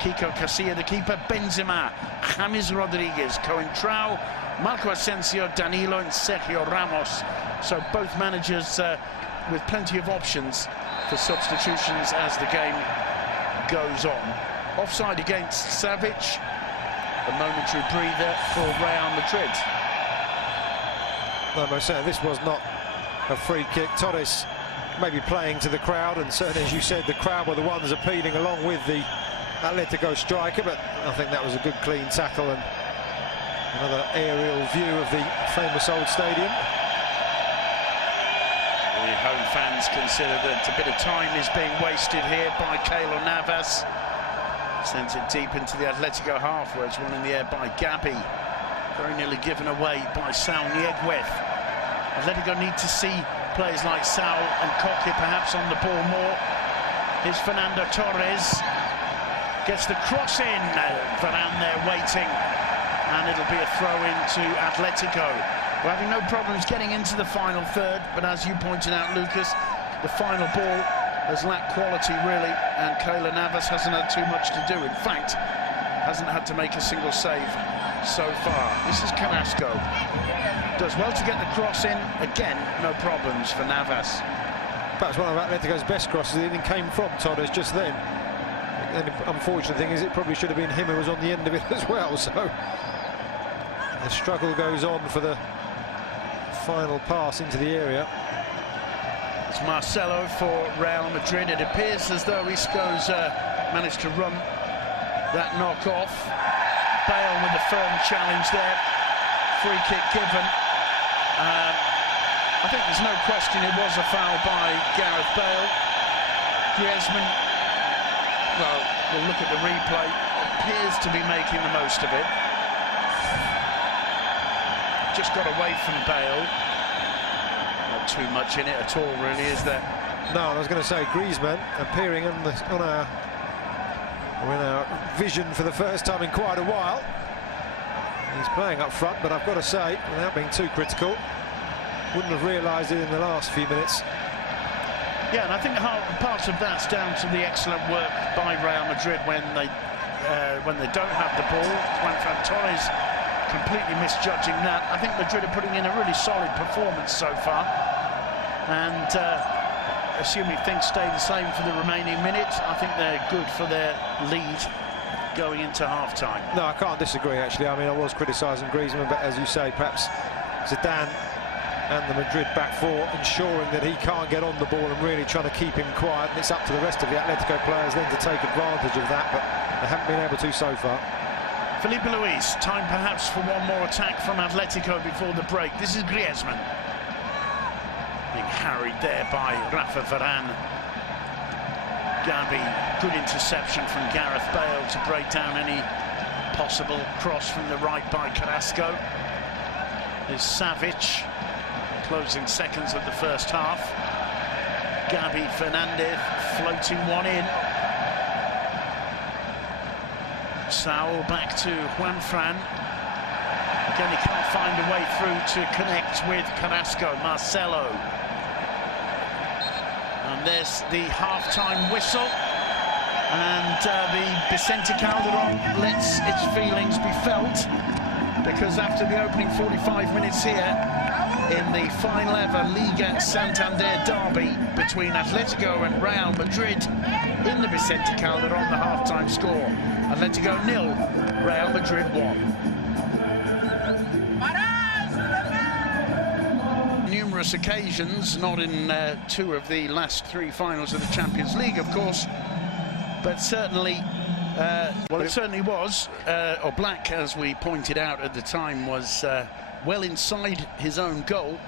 Kiko Casilla, the keeper, Benzema, James Rodriguez, Coentrao, Marco Asensio, Danilo and Sergio Ramos. So both managers with plenty of options for substitutions as the game goes on. Offside against Savic, a momentary breather for Real Madrid. No, most certainly this was not a free kick. Torres maybe playing to the crowd, and certainly, as you said, the crowd were the ones appealing along with the Atletico striker, but I think that was a good clean tackle and another aerial view of the famous old stadium. The home fans consider that a bit of time is being wasted here by Keylor Navas. Sends it deep into the Atletico half, where it's won in the air by Gabi. Very nearly given away by Saul Nieguez. Atletico need to see players like Saul and Koke perhaps on the ball more. Here's Fernando Torres. Gets the cross in. Varane there waiting. And it'll be a throw into Atletico. We're having no problems getting into the final third, but as you pointed out, Lucas, the final ball has lacked quality really, and Keylor Navas hasn't had too much to do. In fact, hasn't had to make a single save so far. This is Carrasco. Does well to get the cross in. Again, no problems for Navas. Perhaps one of Atletico's best crosses even came from Torres just then. And the unfortunate thing is it probably should have been him who was on the end of it as well. So the struggle goes on for the final pass into the area. It's Marcelo for Real Madrid. It appears as though Isco's managed to run that knock-off. Bale with a firm challenge there. Free kick given. I think there's no question it was a foul by Gareth Bale. Griezmann, well, we'll look at the replay, appears to be making the most of it. Just got away from Bale. Not too much in it at all, really, is there? No, I was going to say Griezmann appearing on our vision for the first time in quite a while. He's playing up front, but I've got to say, without being too critical, wouldn't have realised it in the last few minutes. Yeah, and I think part of that's down to the excellent work by Real Madrid when they don't have the ball. Juan Torres completely misjudging that. I think Madrid are putting in a really solid performance so far, and assuming things stay the same for the remaining minutes, I think they're good for their lead going into half-time. No, I can't disagree, actually. I mean, I was criticising Griezmann, but as you say, perhaps Zidane and the Madrid back four ensuring that he can't get on the ball and really trying to keep him quiet, and it's up to the rest of the Atletico players then to take advantage of that, but they haven't been able to so far. Felipe Luis, time perhaps for one more attack from Atletico before the break. This is Griezmann. Being harried there by Rafa Varane. Gabi, good interception from Gareth Bale to break down any possible cross from the right by Carrasco. There's Savic, closing seconds of the first half. Gabi Fernandez floating one in. Saul back to Juanfran. Again, he can't find a way through to connect with Carrasco. Marcelo. And there's the half-time whistle. And the Vicente Calderon lets its feelings be felt, because after the opening 45 minutes here in the final ever Liga Santander derby between Atletico and Real Madrid in the Vicente Calderon, the half-time score: Atletico 0, Real Madrid 1. Numerous numerous occasions, not in 2 of the last 3 finals of the Champions League, of course, but certainly, well, it certainly was. Oblak, as we pointed out at the time, was well inside his own goal,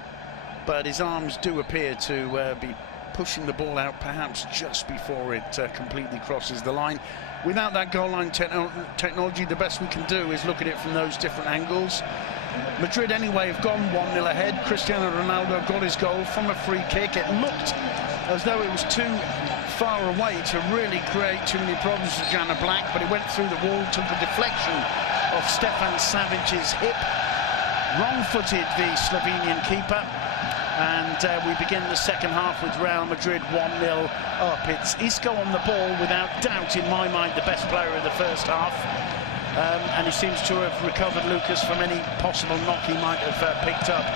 but his arms do appear to be pushing the ball out perhaps just before it completely crosses the line. Without that goal line technology, the best we can do is look at it from those different angles. Madrid anyway have gone 1-0 ahead. Cristiano Ronaldo got his goal from a free kick. It looked as though it was too far away to really create too many problems for Jan Oblak, but it went through the wall, took a deflection of Stefan Savic's hip, wrong-footed the Slovenian keeper, and we begin the second half with Real Madrid 1-0 up. It's Isco on the ball, without doubt, in my mind, the best player of the first half. And he seems to have recovered, Lucas, from any possible knock he might have picked up.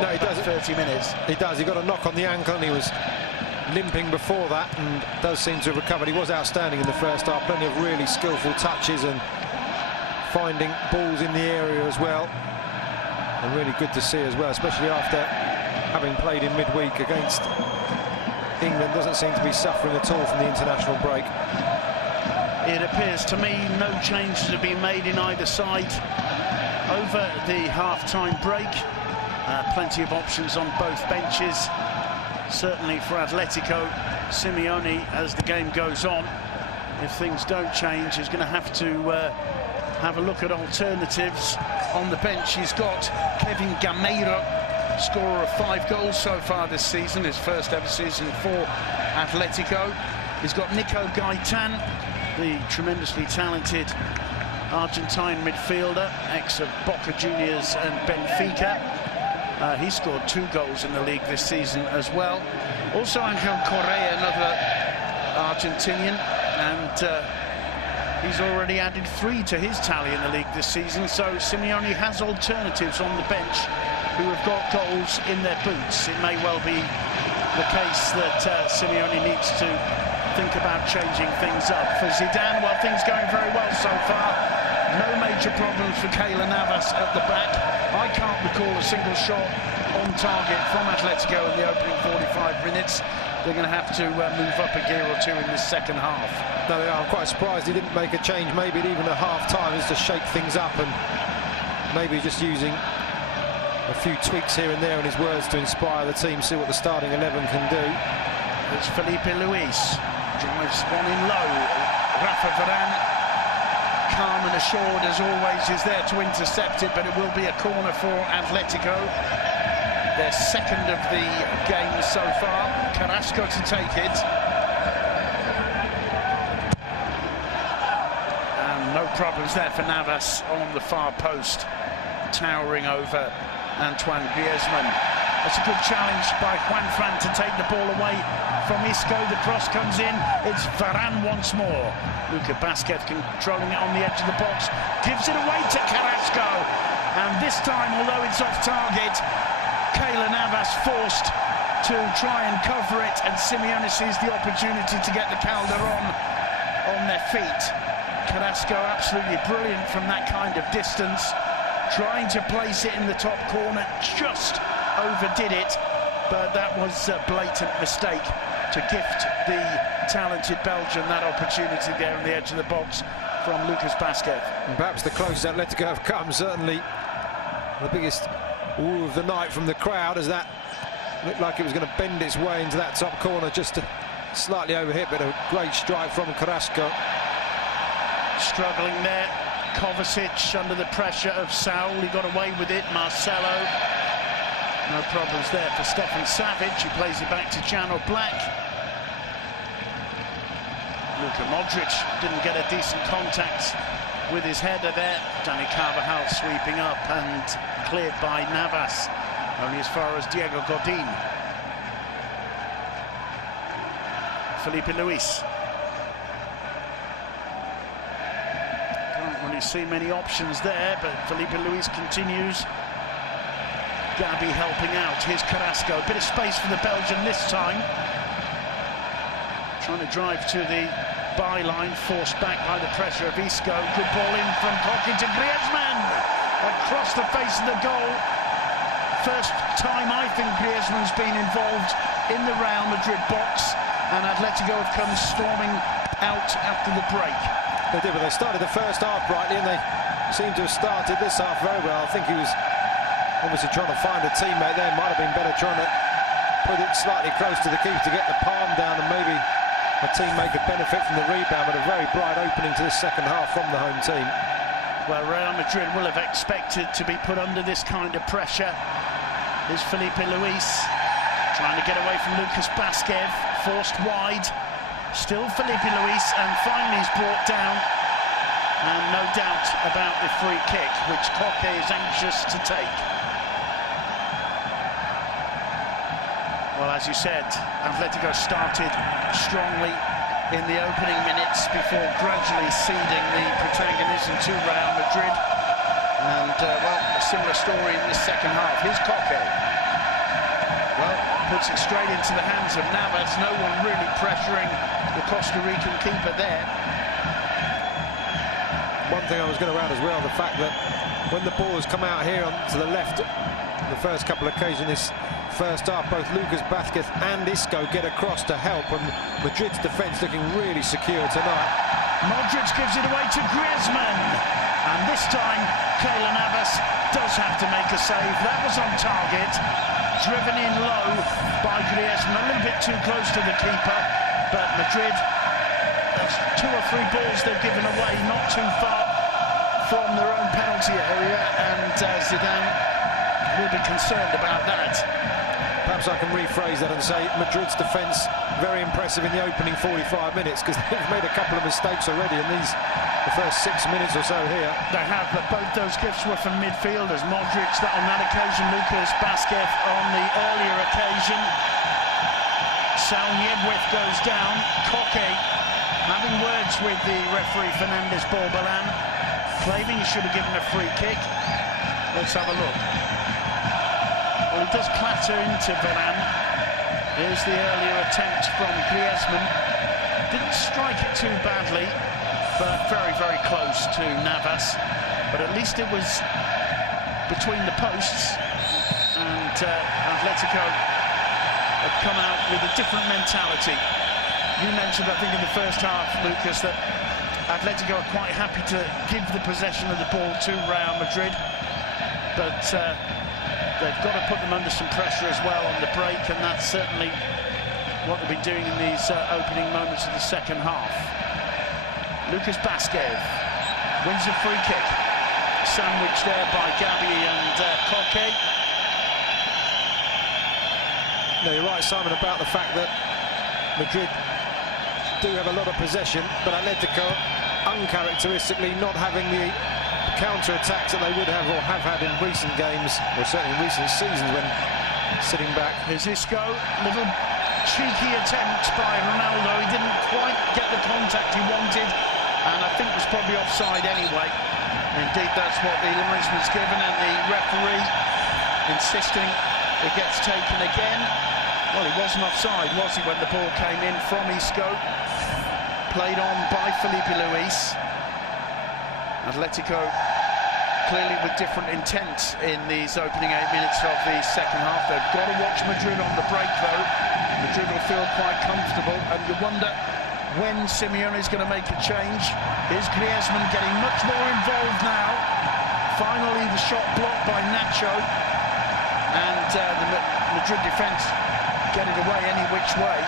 No, he does. 30 minutes. He does. He got a knock on the ankle and he was limping before that, and does seem to have recovered. He was outstanding in the first half. Plenty of really skillful touches and finding balls in the area as well. And really good to see as well, especially after having played in midweek against England. Doesn't seem to be suffering at all from the international break. It appears to me no changes have been made in either side over the half-time break. Plenty of options on both benches. Certainly for Atletico, Simeone, as the game goes on, if things don't change, is going to have a look at alternatives. On the bench, he's got Kevin Gameiro, scorer of 5 goals so far this season, his first ever season for Atletico. He's got Nico Gaitan, the tremendously talented Argentine midfielder, ex of Boca Juniors and Benfica. He scored 2 goals in the league this season as well. Also Angel Correa, another Argentinian, and he's already added 3 to his tally in the league this season. So Simeone has alternatives on the bench who have got goals in their boots. It may well be the case that Simeone needs to think about changing things up. For Zidane, well, things going very well so far. No major problems for Keylor Navas at the back. I can't recall a single shot on target from Atletico in the opening 45 minutes. They're going to have to move up a gear or 2 in this second half. No, they are. I'm quite surprised he didn't make a change, maybe even at half-time, just to shake things up, and maybe just using a few tweaks here and there in his words to inspire the team, see what the starting 11 can do. It's Felipe Luis, drives one in low. Rafa Varane, calm and assured as always, is there to intercept it, but it will be a corner for Atletico. Their second of the game so far. Carrasco to take it. And no problems there for Navas on the far post, towering over Antoine Griezmann. That's a good challenge by Juan Fran to take the ball away from Isco. The cross comes in. It's Varane once more. Lucas Vázquez controlling it on the edge of the box. Gives it away to Carrasco. And this time, although it's off target, Keylor Navas forced to try and cover it, and Simeone sees the opportunity to get the Calderon on their feet. Carrasco absolutely brilliant from that kind of distance, trying to place it in the top corner, just overdid it, but that was a blatant mistake to gift the talented Belgian that opportunity there on the edge of the box from Lucas Vázquez. And perhaps the closest Atletico have come, certainly the biggest ooh of the night from the crowd, as that looked like it was going to bend its way into that top corner, just to slightly overhit, but a great strike from Carrasco. Struggling there, Kovacic under the pressure of Saul, he got away with it. Marcelo, no problems there for Stefan Savic, who plays it back to Jan Oblak. Luka Modric didn't get a decent contact with his header there. Dani Carvajal sweeping up and cleared by Navas, only as far as Diego Godin. Felipe Luis. Can't really see many options there, but Felipe Luis continues. Gabi helping out. Here's Carrasco. A bit of space for the Belgian this time. Trying to drive to the byline, forced back by the pressure of Isco. Good ball in from Coque to Griezmann. Across the face of the goal first time I think Griezmann's been involved in the Real Madrid box, and Atletico have come storming out after the break. They did, but they started the first half brightly, and they seem to have started this half very well. I think he was obviously trying to find a teammate there. Might have been better trying to put it slightly close to the keeper to get the palm down, and maybe a teammate could benefit from the rebound. But a very bright opening to this second half from the home team. Well, Real Madrid will have expected to be put under this kind of pressure. Here's Felipe Luis trying to get away from Lucas Vázquez, forced wide. Still Felipe Luis, and finally he's brought down. And no doubt about the free kick, which Koke is anxious to take. Well, as you said, Atletico started strongly in the opening minutes before gradually ceding the protagonism to Real Madrid. And, well, a similar story in the second half. Here's Koke. Well, puts it straight into the hands of Navas. No one really pressuring the Costa Rican keeper there. One thing I was going to add as well, the fact that when the ball has come out here to the left, the first couple of occasions this first half, both Lucas Vázquez and Isco get across to help, and Madrid's defence looking really secure tonight. Modric gives it away to Griezmann, and this time Keylor Navas does have to make a save. That was on target, driven in low by Griezmann, a little bit too close to the keeper, but Madrid, there's 2 or 3 balls they've given away, not too far from their own penalty area, and Zidane will be concerned about that. Perhaps I can rephrase that and say Madrid's defence very impressive in the opening 45 minutes, because they've made a couple of mistakes already in the first 6 minutes or so here. They have, but both those gifts were from midfielders. Modric on that occasion, Lucas Vázquez on the earlier occasion. Saúl-Ñíguez goes down. Koke having words with the referee Fernandez Borbalán, claiming he should have given a free kick. Let's have a look. Well, he does clatter into Varane. Here's the earlier attempt from Griezmann. Didn't strike it too badly, but very, very close to Navas. But at least it was between the posts, and Atletico have come out with a different mentality. You mentioned, I think, in the first half, Lucas, that Atletico are quite happy to give the possession of the ball to Real Madrid, but they've got to put them under some pressure as well on the break, and that's certainly what they've been doing in these opening moments of the second half. Lucas Vázquez wins a free kick, sandwiched there by Gabi and Koke. No, you're right, Simon, about the fact that Madrid do have a lot of possession, but Atletico uncharacteristically not having the counter-attacks that they would have or have had in recent games, or certainly in recent seasons when sitting back. Here's Isco, little cheeky attempt by Ronaldo. He didn't quite get the contact he wanted, and I think was probably offside anyway. Indeed, that's what the linesman's given, and the referee insisting it gets taken again. Well, he wasn't offside, was he, when the ball came in from Isco? Played on by Felipe Luis. Atletico clearly with different intent in these opening 8 minutes of the second half. They've got to watch Madrid on the break, though. Madrid will feel quite comfortable, and you wonder when Simeone is going to make a change. Here's Griezmann getting much more involved now. Finally, the shot blocked by Nacho, and the Madrid defence get it away any which way.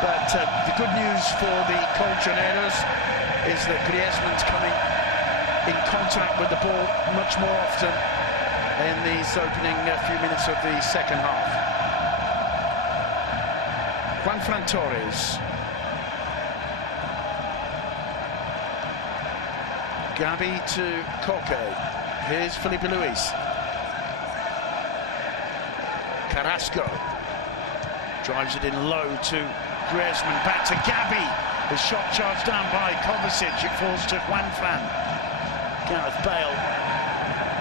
But the good news for the Colchoneros is that Griezmann's coming in contact with the ball much more often in these opening few minutes of the second half. Juanfran Torres. Gabi to Koke. Here's Felipe Luis. Carrasco drives it in low to Griezmann, back to Gabi. His shot charged down by Kovacic. It falls to Juanfran. Gareth Bale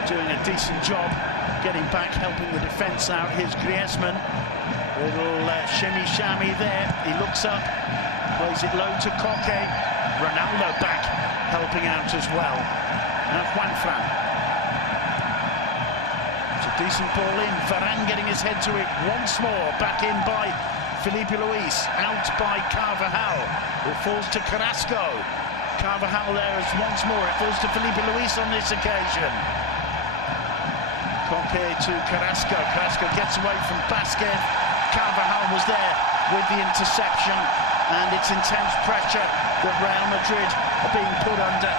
doing a decent job getting back, helping the defence out. Here's Griezmann. Little shimmy-shammy there. He looks up, plays it low to Koke. Ronaldo back, helping out as well. Now Juanfran to Decent ball in. Varane getting his head to it once more. Back in by Felipe Luis. Out by Carvajal. It falls to Carrasco. Carvajal there is once more. It falls to Felipe Luis on this occasion. Koke to Carrasco. Carrasco gets away from Vasquez. Carvajal was there with the interception. And it's intense pressure that Real Madrid are being put under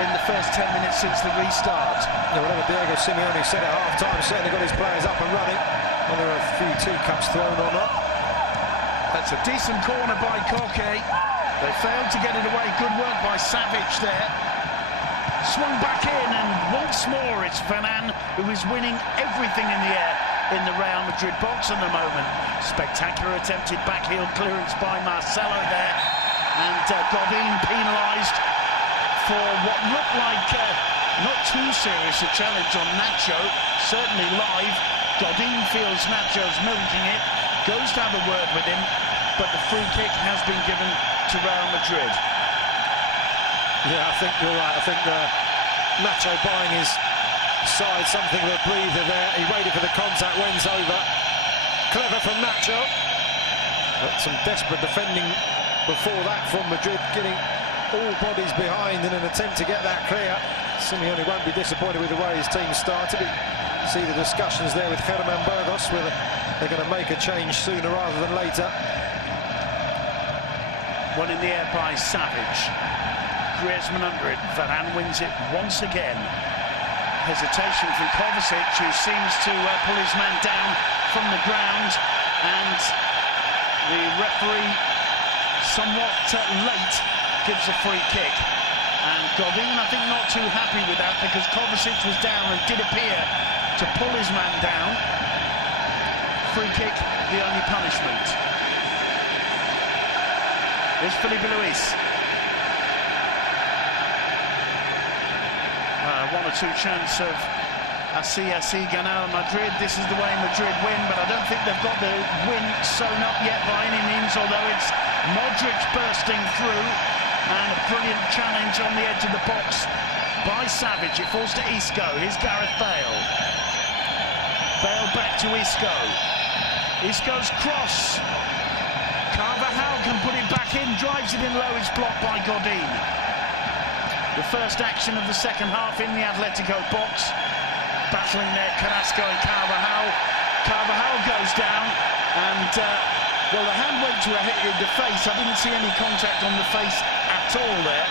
in the first 10 minutes since the restart. Yeah, whatever Diego Simeone said at half-time, certainly got his players up and running. Well, there are a few teacups thrown on up. That's a decent corner by Koke. They failed to get it away. Good work by Savic there. Swung back in, and once more it's Varane who is winning everything in the air in the Real Madrid box at the moment. Spectacular attempted backheel clearance by Marcelo there, and Godin penalised for what looked like not too serious a challenge on Nacho. Certainly live. Godin feels Nacho's milking it, goes to have a word with him, but the free kick has been given to Real Madrid. Yeah, I think you're right. I think Nacho buying his side something of a breather there. He waited for the contact, wins over. Clever from Nacho. But some desperate defending before that from Madrid, getting all bodies behind in an attempt to get that clear. Simeone won't be disappointed with the way his team started. See the discussions there with Germán Burgos, whether they're going to make a change sooner rather than later. One in the air by Savic. Griezmann under it. Varane wins it once again. Hesitation from Kovacic, who seems to pull his man down from the ground, and the referee, somewhat late, gives a free kick. And Godin, I think, not too happy with that, because Kovacic was down and did appear to pull his man down. Free kick, the only punishment. Here's Felipe Luis. One or two chance of así ganar Madrid. This is the way Madrid win, but I don't think they've got the win sewn up yet by any means, although it's Modric bursting through, and a brilliant challenge on the edge of the box by Savic. It falls to Isco. Here's Gareth Bale. Bale back to Isco. Isco's cross. Carvajal can put it back in, drives it in low. It's blocked by Godin. The first action of the second half in the Atletico box. Battling there, Carrasco and Carvajal. Carvajal goes down, and well, the hand went to the face. I didn't see any contact on the face at all there.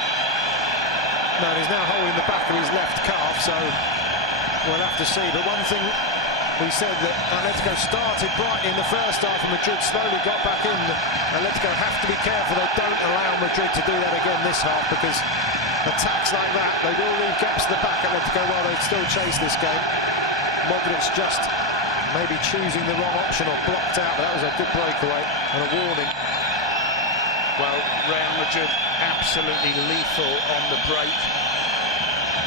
No, he's now holding the back of his left calf, so we'll have to see. But one thing we said, that Atletico started bright in the first half and Madrid slowly got back in. Atletico have to be careful they don't allow Madrid to do that again this half, because attacks like that, they will leave gaps at the back, Atletico, while they still chase this game. Modric just maybe choosing the wrong option or blocked out, but that was a good breakaway and a warning. Well, Real Madrid absolutely lethal on the break.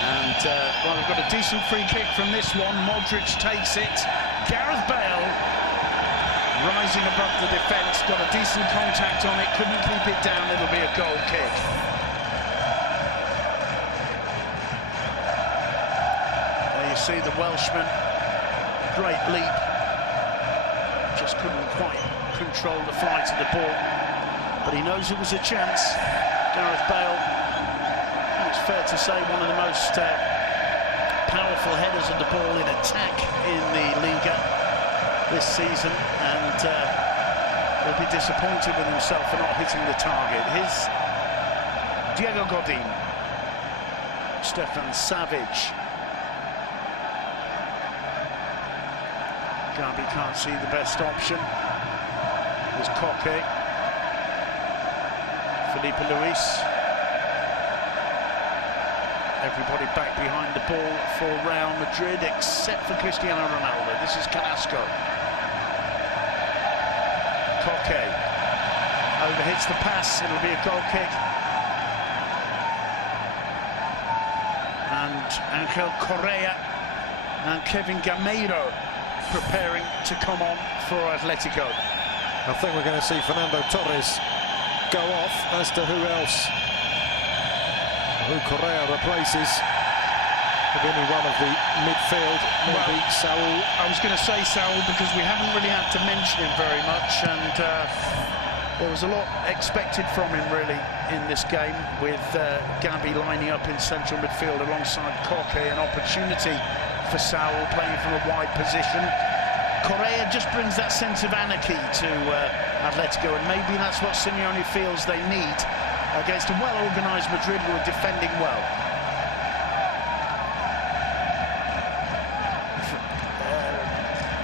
And, well, they've got a decent free kick from this one. Modric takes it. Gareth Bale rising above the defence, got a decent contact on it, couldn't keep it down. It'll be a goal kick. You see the Welshman, great leap, just couldn't quite control the flight of the ball, but he knows it was a chance. Gareth Bale, I think it's fair to say, one of the most powerful headers of the ball in attack in the Liga this season, and he'll be disappointed with himself for not hitting the target. Here's Diego Godin, Stefan Savic. Gabi can't see the best option. There's Koke. Felipe Luis. Everybody back behind the ball for Real Madrid, except for Cristiano Ronaldo. This is Carrasco. Koke. Overhits the pass, it'll be a goal kick. And Angel Correa and Kevin Gameiro preparing to come on for Atletico. I think we're going to see Fernando Torres go off, as to who else, who Correa replaces. Could be any one of the midfield, maybe well, Saul. I was going to say Saul because we haven't really had to mention him very much, and there was a lot expected from him really in this game, with Gabi lining up in central midfield alongside Koke. An opportunity for Saul playing from a wide position. Correa just brings that sense of anarchy to Atletico, and maybe that's what Simeone feels they need against a well-organised Madrid who are defending well.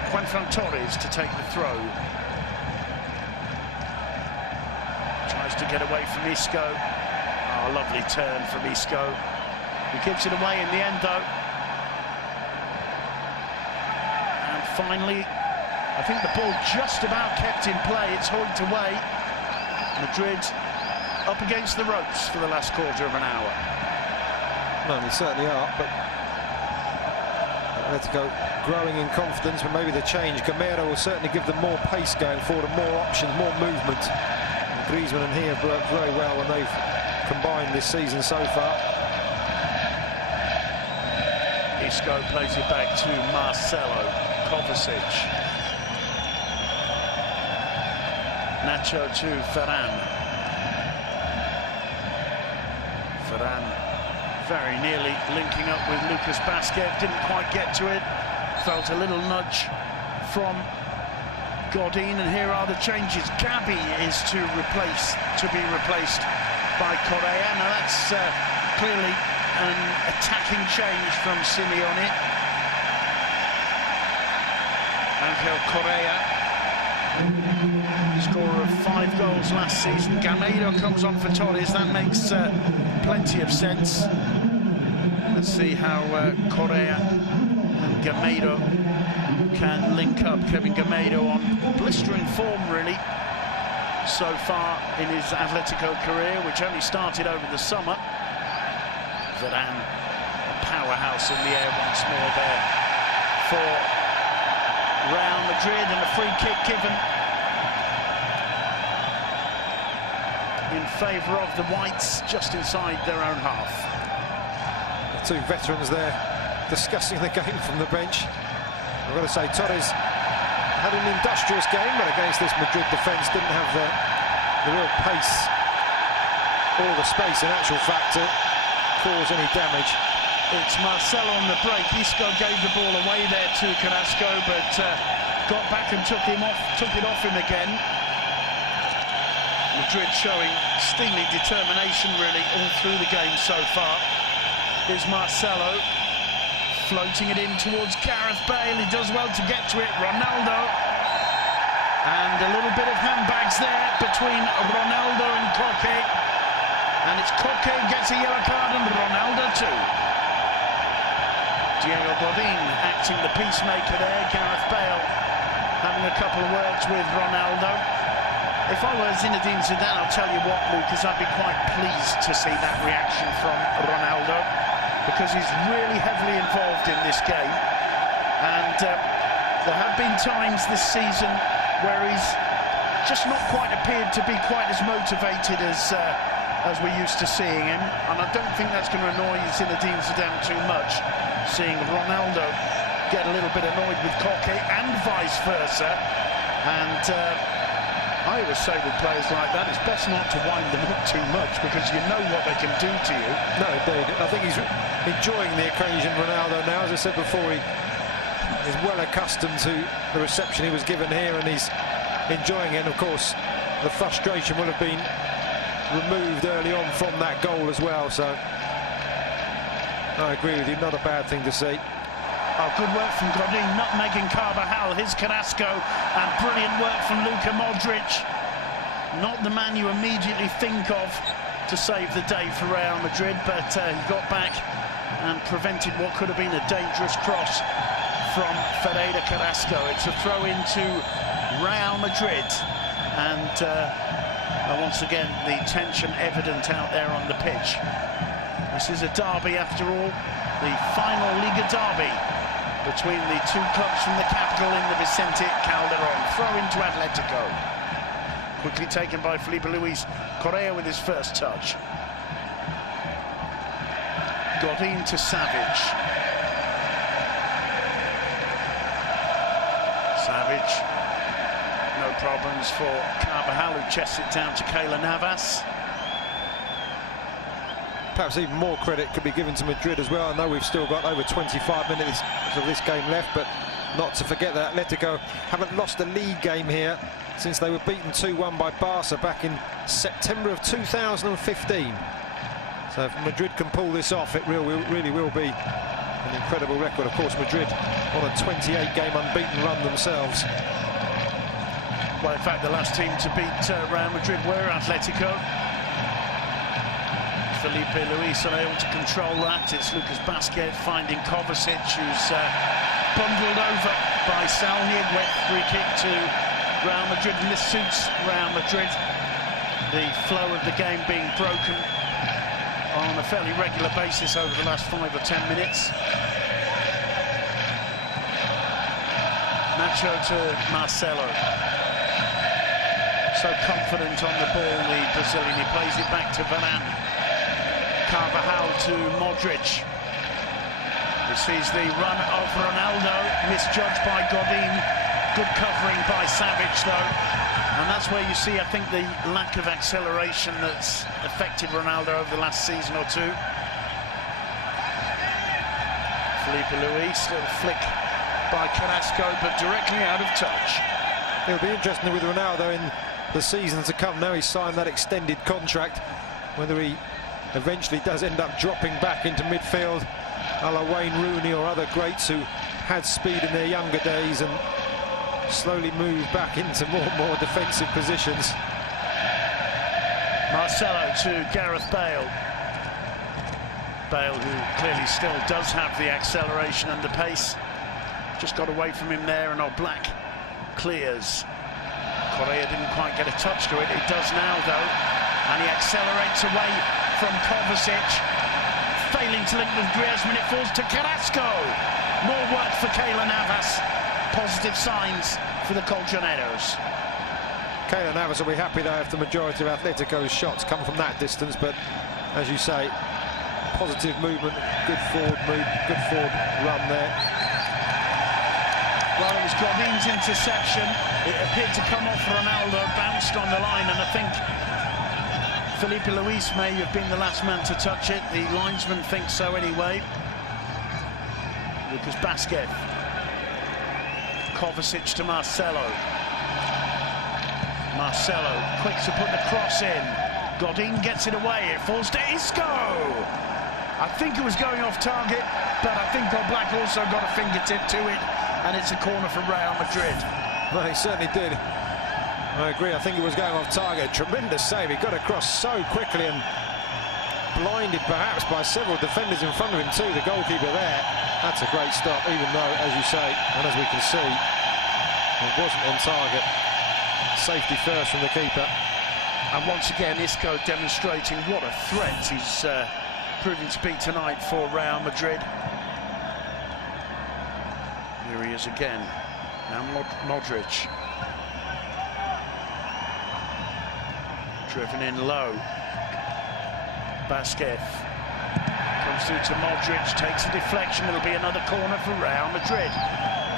Juanfran Torres to take the throw. Tries to get away from Isco. Oh, lovely turn from Isco. He gives it away in the end, though. And finally, I think the ball just about kept in play. It's hoiked away. Madrid up against the ropes for the last quarter of an hour. Well, they certainly are, but Atletico growing in confidence, but maybe the change. Gameiro will certainly give them more pace going forward and more options, more movement. And Griezmann and he have worked very well when they've combined this season so far. Isco plays it back to Marcelo. Kovacic. Nacho to Ferran. Ferran very nearly linking up with Lucas Basquet, didn't quite get to it. Felt a little nudge from Godin, and here are the changes. Gabi is to be replaced by Correa. Now that's clearly an attacking change from Simeone. Angel Correa, scorer of 5 goals last season. Gameiro comes on for Torres. That makes plenty of sense. Let's see how Correa and Gameiro can link up. Kevin Gameiro on blistering form, really, so far in his Atletico career, which only started over the summer. Varane, a powerhouse in the air once more there for Real Madrid, and a free kick given in favour of the Whites just inside their own half. The two veterans there discussing the game from the bench. I've got to say, Torres had an industrious game, but against this Madrid defence didn't have the real pace or the space, in actual fact, to cause any damage. It's Marcelo on the break. Isco gave the ball away there to Carrasco, but got back and took it off him again. Madrid showing stinging determination really all through the game so far. Here's Marcelo floating it in towards Gareth Bale. He does well to get to it. Ronaldo, and a little bit of handbags there between Ronaldo and Koke, and it's Koke gets a yellow card and Ronaldo too. Diego Godin acting the peacemaker there. Gareth Bale having a couple of words with Ronaldo. If I were Zinedine Zidane, I'll tell you what, Lucas, I'd be quite pleased to see that reaction from Ronaldo, because he's really heavily involved in this game, and there have been times this season where he's just not quite appeared to be quite as motivated as we're used to seeing him, and I don't think that's going to annoy Zinedine Zidane too much, seeing Ronaldo get a little bit annoyed with Koke and vice versa. And I always say with players like that, it's best not to wind them up too much, because you know what they can do to you. No, indeed. I think he's enjoying the occasion, Ronaldo, now. As I said before, he is well accustomed to the reception he was given here, and he's enjoying it. And of course, the frustration will have been removed early on from that goal as well. So I agree with you, not a bad thing to see. Oh, good work from Godin, nutmegging Carvajal. Here's Carrasco, and brilliant work from Luka Modric. Not the man you immediately think of to save the day for Real Madrid, but he got back and prevented what could have been a dangerous cross from Ferreira Carrasco. It's a throw into Real Madrid, and once again the tension evident out there on the pitch. This is a derby after all, the final Liga derby between the two clubs from the capital in the Vicente Calderon. Throw into Atletico. Quickly taken by Felipe Luis. Correa with his first touch. Godin to Savage. Savage. No problems for Carvajal, who chests it down to Keylor Navas. Perhaps even more credit could be given to Madrid as well. I know we've still got over 25 minutes of this game left, but not to forget that Atletico haven't lost a league game here since they were beaten 2-1 by Barca back in September of 2015. So if Madrid can pull this off, it really will be an incredible record. Of course, Madrid on a 28-game unbeaten run themselves. Well, in fact, the last team to beat Real Madrid were Atletico. Felipe Luis unable to control that. It's Lucas Basquet finding Kovacic, who's bundled over by Salnier. Wet free kick to Real Madrid, and this suits Real Madrid. The flow of the game being broken on a fairly regular basis over the last 5 or 10 minutes. Nacho to Marcelo. So confident on the ball, the Brazilian. He plays it back to Varane. Carvajal to Modric. He sees the run of Ronaldo, misjudged by Godin. Good covering by Savage, though. And that's where you see, I think, the lack of acceleration that's affected Ronaldo over the last season or two. Felipe Luis, little flick by Carrasco, but directly out of touch. It'll be interesting with Ronaldo in the season to come. Now he's signed that extended contract, whether he eventually does end up dropping back into midfield a la Wayne Rooney or other greats who had speed in their younger days and slowly moved back into more and more defensive positions. Marcelo to Gareth Bale. Bale, who clearly still does have the acceleration and the pace. Just got away from him there, and Oblak clears. Correa didn't quite get a touch to it. It does now, though, and he accelerates away from Kovacic, failing to link with Griezmann. It falls to Carrasco. More work for Keylor Navas. Positive signs for the Colchoneros. Keylor Navas will be happy though if the majority of Atletico's shots come from that distance, but as you say, positive movement, good forward move, good forward run there. Well, it was Godin's interception. It appeared to come off Ronaldo, bounced on the line, and I think Felipe Luis may have been the last man to touch it. The linesman thinks so anyway. Lucas Basquet. Kovacic to Marcelo. Marcelo, quick to put the cross in. Godin gets it away. It falls to Isco. I think it was going off target, but I think Oblak also got a fingertip to it, and it's a corner for Real Madrid. Well, he certainly did. I agree, I think it was going off target. Tremendous save. He got across so quickly and blinded perhaps by several defenders in front of him too. The goalkeeper there. That's a great stop, even though, as you say, and as we can see, it wasn't on target. Safety first from the keeper. And once again, Isco demonstrating what a threat he's proving to be tonight for Real Madrid. Here he is again. Now Modric. Driven in low. Basquet comes through to Modric, takes a deflection. It'll be another corner for Real Madrid.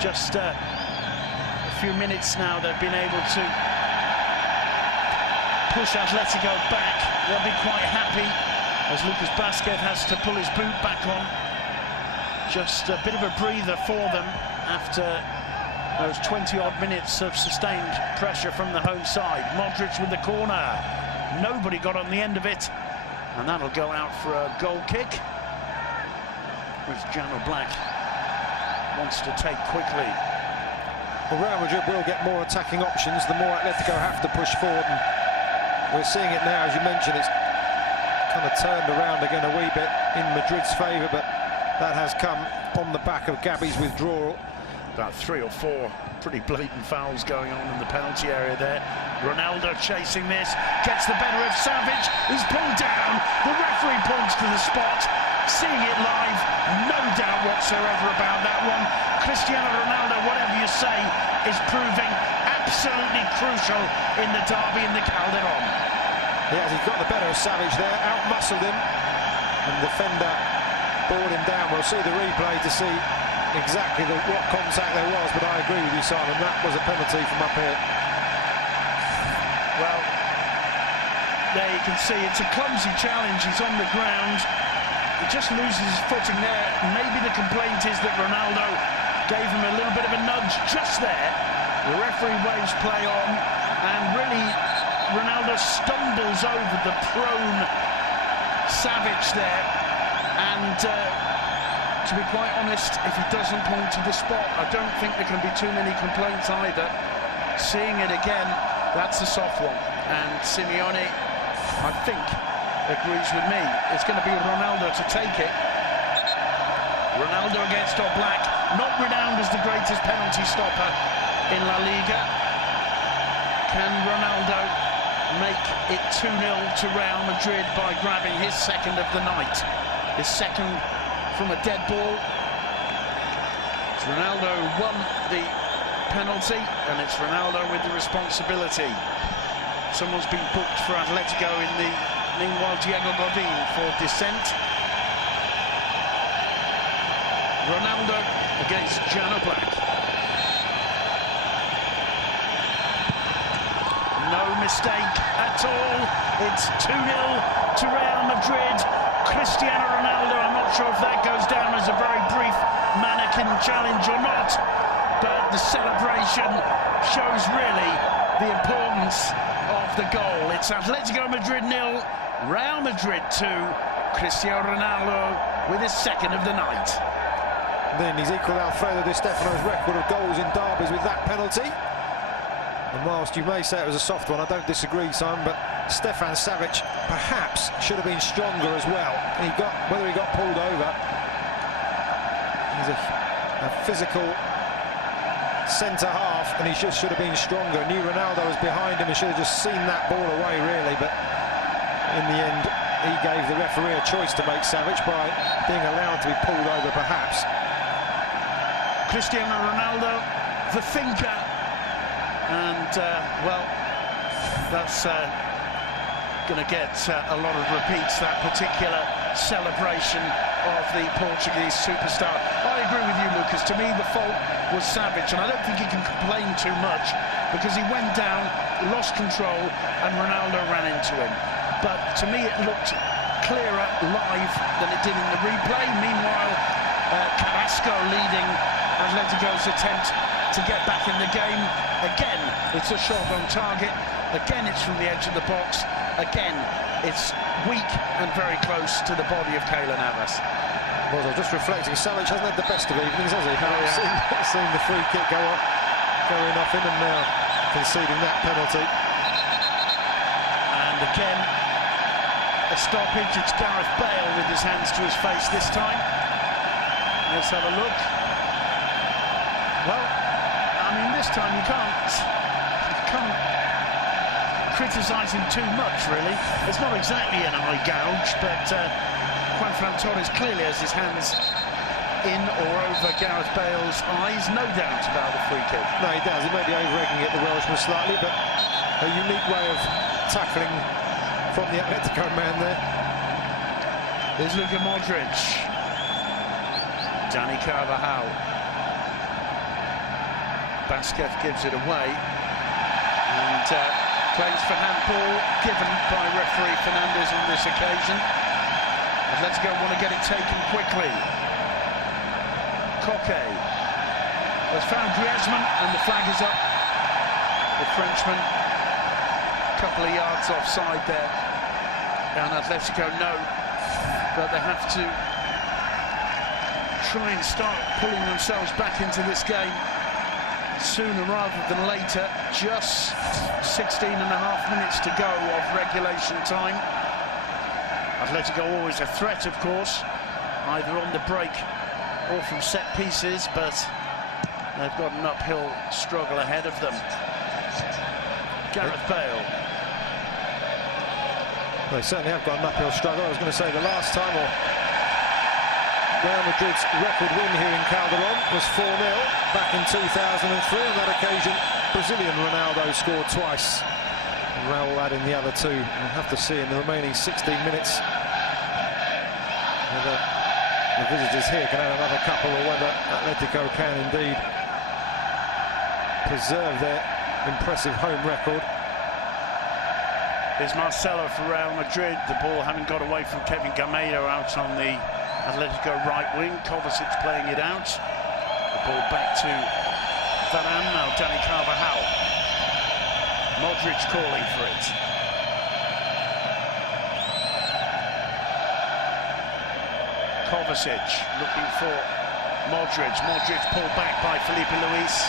Just a few minutes now they've been able to push Atletico back. They'll be quite happy as Lucas Basquet has to pull his boot back on. Just a bit of a breather for them after those 20-odd minutes of sustained pressure from the home side. Modric with the corner. Nobody got on the end of it, and that'll go out for a goal kick, which Jan Oblak wants to take quickly. Well, Real Madrid will get more attacking options the more Atletico have to push forward, and we're seeing it now. As you mentioned, it's kind of turned around again a wee bit in Madrid's favour, but that has come on the back of Gabi's withdrawal. About 3 or 4 pretty blatant fouls going on in the penalty area there. Ronaldo chasing this, gets the better of Savage, who's pulled down. The referee points to the spot. Seeing it live, no doubt whatsoever about that one. Cristiano Ronaldo, whatever you say, is proving absolutely crucial in the derby in the Calderon. Yes, he's got the better of Savage there, out-muscled him, and the defender brought him down. We'll see the replay to see exactly what contact there was, but I agree with you, Simon. That was a penalty from up here. Well, there you can see it's a clumsy challenge. He's on the ground. He just loses his footing there. Maybe the complaint is that Ronaldo gave him a little bit of a nudge just there. The referee waves play on, and really Ronaldo stumbles over the prone Savage there. And to be quite honest, if he doesn't point to the spot, I don't think there can be too many complaints either. Seeing it again, that's a soft one. And Simeone, I think, agrees with me. It's going to be Ronaldo to take it. Ronaldo against Oblak, not renowned as the greatest penalty stopper in La Liga. Can Ronaldo make it 2-0 to Real Madrid by grabbing his second of the night? His second from a dead ball. It's Ronaldo who won the penalty, and it's Ronaldo with the responsibility. Someone's been booked for Atletico in the... Meanwhile, Diego Godin for dissent. Ronaldo against Jan Oblak. No mistake at all. It's 2-0 to Real Madrid. Cristiano Ronaldo, I'm not sure if that goes down as a very brief mannequin challenge or not, but the celebration shows really the importance of the goal. It's Atletico Madrid 0, Real Madrid 2. Cristiano Ronaldo with his second of the night. Then he's equalled Alfredo Di Stefano's record of goals in derbies with that penalty. And whilst you may say it was a soft one, I don't disagree, Simon, but Stefan Savic perhaps should have been stronger as well. Whether he got pulled over, he's a physical centre-half, and he just should have been stronger. Knew Ronaldo was behind him and should have just seen that ball away, really, but in the end, he gave the referee a choice to make, Savic, by being allowed to be pulled over, perhaps. Cristiano Ronaldo, the thinker, and, well, that's going to get a lot of repeats, that particular celebration of the Portuguese superstar. I agree with you, Lucas. To me, the fault was Savage, and I don't think he can complain too much, because he went down, lost control, and Ronaldo ran into him. But to me, it looked clearer live than it did in the replay. Meanwhile, Carrasco leading Atletico's attempt to get back in the game. Again, it's a shot on target. Again, it's from the edge of the box. Again, it's weak and very close to the body of Keylor Navas. Well, I'm just reflecting, Savic hasn't had the best of evenings, has he? Seen the free kick going off him, and now conceding that penalty. And again, a stoppage. It's Gareth Bale with his hands to his face this time. Let's have a look. Well, I mean, this time you can't criticise him too much, really. It's not exactly an eye gouge, but Juan Fran Torres clearly has his hands in or over Gareth Bale's eyes. No doubt about the free kick. No, he does. He may be over-egging it, the Welshman, slightly, but a unique way of tackling from the Atletico man there. There's Luka Modric. Dani Carvajal. Basquez gives it away, and claims for handball given by referee Fernandez on this occasion. Atletico want to get it taken quickly. Coque has found Griezmann, and the flag is up. The Frenchman, a couple of yards offside there, and Atletico know that they have to try and start pulling themselves back into this game sooner rather than later. Just 16.5 minutes to go of regulation time. Atletico always a threat, of course, either on the break or from set pieces, but they've got an uphill struggle ahead of them. Gareth Bale. They certainly have got an uphill struggle. I was going to say the last time Real Madrid's record win here in Calderon was 4-0 back in 2003. On that occasion, Brazilian Ronaldo scored twice. And Raul adding the other two. We'll have to see in the remaining 16 minutes whether the visitors here can add another couple, or whether Atletico can indeed preserve their impressive home record. Here's Marcelo for Real Madrid. The ball having got away from Kevin Gameiro out on the Atletico right wing. Kovacic playing it out. The ball back to Varane, now Dani Carvajal. Modric calling for it. Kovacic looking for Modric. Modric pulled back by Felipe Luis.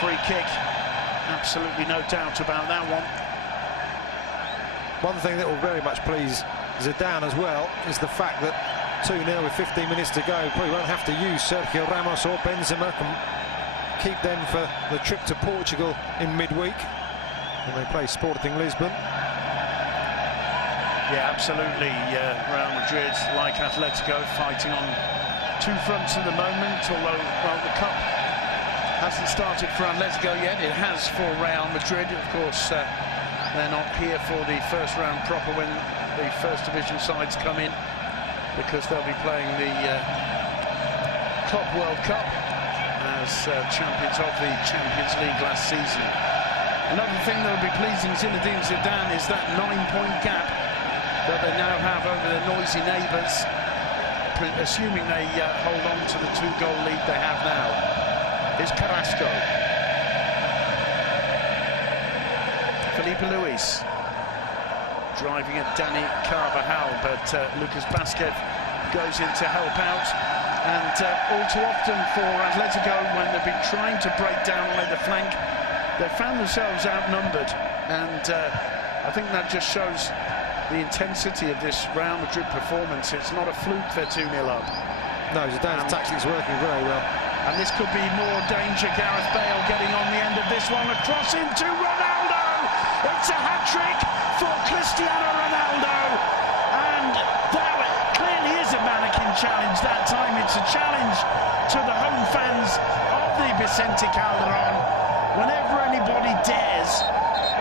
Free kick. Absolutely no doubt about that one. One thing that will very much please Zidane as well is the fact that 2-0 with 15 minutes to go, probably won't have to use Sergio Ramos or Benzema, can keep them for the trip to Portugal in midweek when they play Sporting Lisbon. Yeah, absolutely. Real Madrid, like Atletico, fighting on two fronts at the moment, although, well, the cup hasn't started for Atletico yet. It has for Real Madrid. Of course, they're not here for the first round proper when the first division sides come in, because they'll be playing the Club World Cup as champions of the Champions League last season. Another thing that will be pleasing Zinedine Zidane is that 9-point gap that they now have over their noisy neighbours, assuming they hold on to the 2-goal lead they have now. Is Carrasco. Felipe Luis driving at Dani Carvajal, but Lucas Vázquez goes in to help out. And all too often for Atletico, when they've been trying to break down on the flank, they found themselves outnumbered, and I think that just shows the intensity of this Real Madrid performance. It's not a fluke they're 2-0 up. No, Zidane's tactics working very well. And this could be more danger. Gareth Bale getting on the end of this one, across into Ronaldo. It's a hat-trick for Cristiano Ronaldo, and that clearly is a mannequin challenge. That time it's a challenge to the home fans of the Vicente Calderón. Whenever anybody dares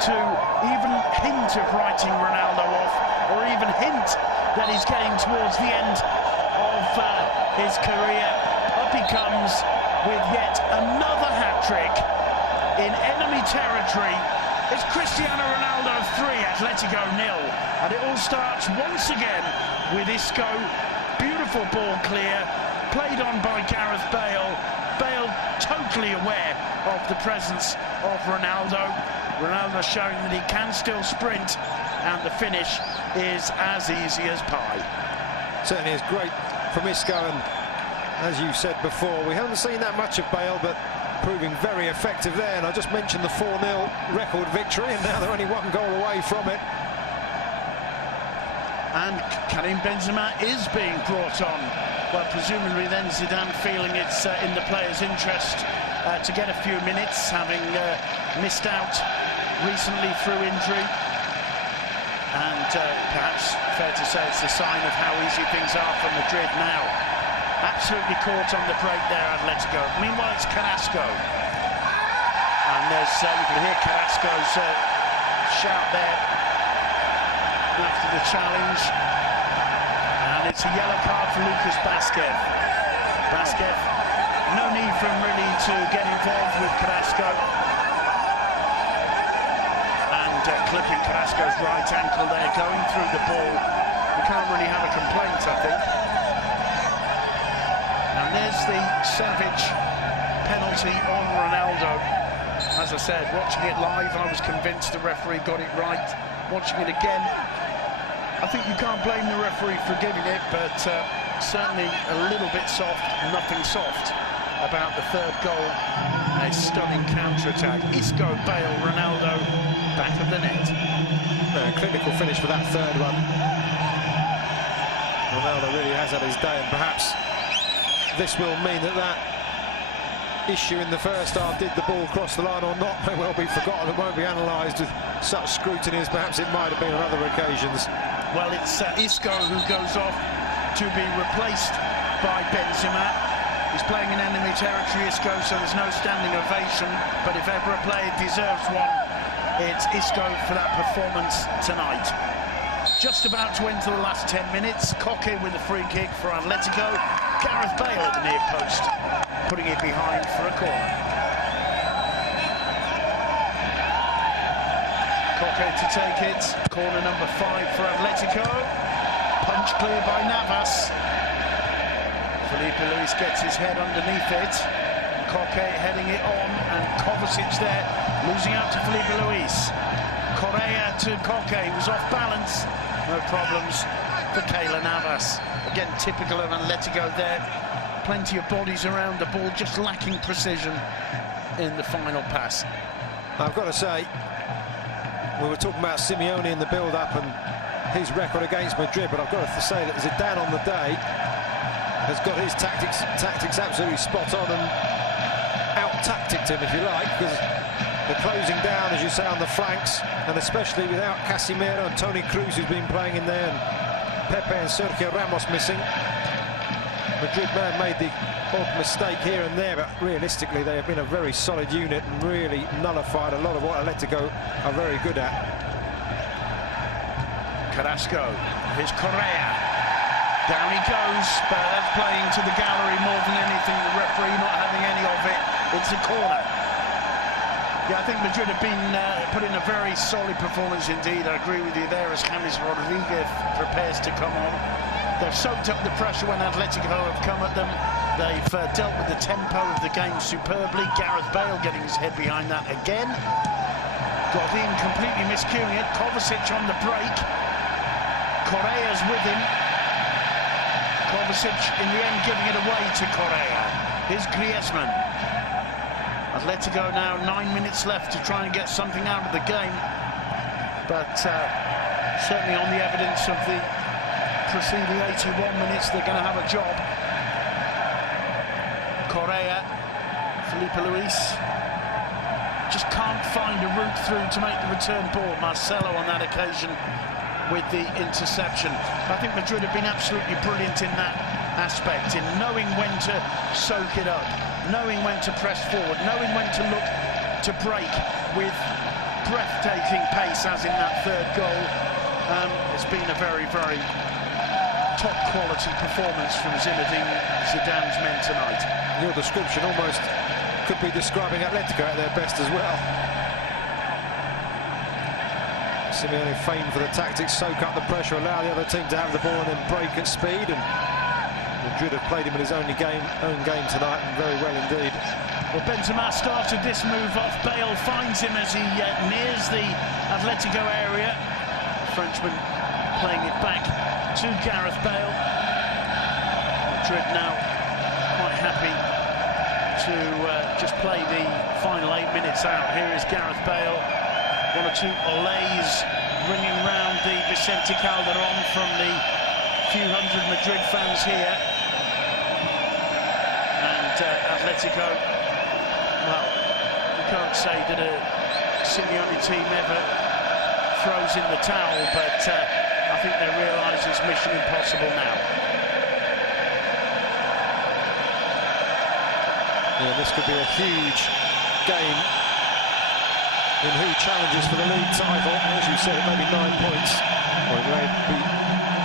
to even hint of writing Ronaldo off, or even hint that he's getting towards the end of his career, up he comes with yet another hat-trick in enemy territory. It's Cristiano Ronaldo 3, Atletico 0, and it all starts once again with Isco. Beautiful ball clear, played on by Gareth Bale. Bale totally aware of the presence of Ronaldo. Ronaldo showing that he can still sprint, and the finish is as easy as pie. Certainly is great from Isco, and as you said before, we haven't seen that much of Bale, but proving very effective there. And I just mentioned the 4-0 record victory, and now they're only 1 goal away from it. And Karim Benzema is being brought on. Well, presumably then Zidane feeling it's in the players' interest to get a few minutes, having missed out recently through injury. And perhaps fair to say it's a sign of how easy things are for Madrid now. Absolutely caught on the break there, Atletico. Meanwhile, it's Carrasco. And there's, you can hear Carrasco's shout there after the challenge. And it's a yellow card for Lucas Vázquez. Vázquez, no need for him really to get involved with Carrasco. And clipping Carrasco's right ankle there, going through the ball. We can't really have a complaint, I think. And there's the savage penalty on Ronaldo. As I said, watching it live, I was convinced the referee got it right. Watching it again, I think you can't blame the referee for giving it, but certainly a little bit soft, nothing soft about the third goal. A stunning counter-attack. Isco, Bale, Ronaldo, back of the net. Clinical finish for that third one. Ronaldo really has had his day, and perhaps this will mean that that issue in the first half, did the ball cross the line or not, may well be forgotten and won't be analysed with such scrutiny as perhaps it might have been on other occasions. Well, it's Isco who goes off to be replaced by Benzema. He's playing in enemy territory, Isco, so there's no standing ovation, but if ever a player deserves one, it's Isco for that performance tonight. just about to enter the last 10 minutes. Koke with a free kick for Atletico. Gareth Bale at the near post, putting it behind for a corner. Koke to take it. Corner number 5 for Atletico. Punch clear by Navas. Felipe Luis gets his head underneath it. Koke heading it on, and Kovacic there, losing out to Felipe Luis. Correa to Koke, he was off balance. No problems for Keylor Navas. Again, typical of Atletico there. Plenty of bodies around the ball, just lacking precision in the final pass. I've got to say, we were talking about Simeone in the build-up and his record against Madrid, but I've got to say that Zidane on the day has got his tactics absolutely spot on and out-tacticked him, if you like, because the closing down, as you say, on the flanks, and especially without Casemiro and Toni Kroos, who's been playing in there, and Pepe and Sergio Ramos missing. Madrid may have made the odd mistake here and there, but realistically they have been a very solid unit and really nullified a lot of what Atletico are very good at. Carrasco, here's Correa. Down he goes, but that's playing to the gallery more than anything. The referee not having any of it. It's a corner. Yeah, I think Madrid have been put in a very solid performance indeed. I agree with you there as James Rodriguez prepares to come on. They've soaked up the pressure when Atletico have come at them. They've dealt with the tempo of the game superbly. Gareth Bale getting his head behind that again. Godin completely miscuing it. Kovacic on the break. Correa's with him. Kovacic in the end giving it away to Correa. Here's Griezmann. Atletico now 9 minutes left to try and get something out of the game, but certainly on the evidence of the preceding 81 minutes they're going to have a job. Correa, Felipe Luis just can't find a route through to make the return ball. Marcelo on that occasion with the interception. I think Madrid have been absolutely brilliant in that aspect, in knowing when to soak it up, knowing when to press forward, knowing when to look to break with breathtaking pace, as in that third goal. It's been a very, very top quality performance from Zinedine Zidane's men tonight. Your description almost could be describing Atletico at their best as well. Simeone famed for the tactics, soak up the pressure, allow the other team to have the ball and then break at speed, and Madrid have played him in his own game tonight, and very well indeed. Well, Benzema started this move off. Bale finds him as he nears the Atletico area. The Frenchman playing it back to Gareth Bale. Madrid now quite happy to just play the final 8 minutes out. Here is Gareth Bale. One or two olays ringing round the Vicente Calderon from the few hundred Madrid fans here. And Atletico, well, you can't say that a Simeone team ever throws in the towel, but I think they realise it's mission impossible now. Yeah, this could be a huge game in who challenges for the league title. As you said, it may be 9 points, or it may be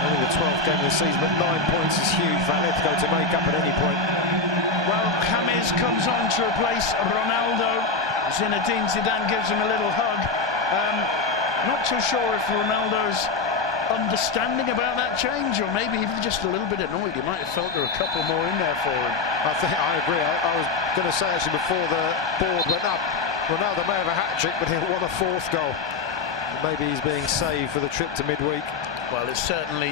only the 12th game of the season, but 9 points is huge for Atletico to make up at any point. Well, James comes on to replace Ronaldo. Zinedine Zidane gives him a little hug. Not too sure if Ronaldo's understanding about that change, or maybe even just a little bit annoyed. He might have felt there were a couple more in there for him. I agree. I was going to say, actually, before the board went up, Ronaldo may have a hat-trick, but he'll want a 4th goal. Maybe he's being saved for the trip to midweek. Well, it's certainly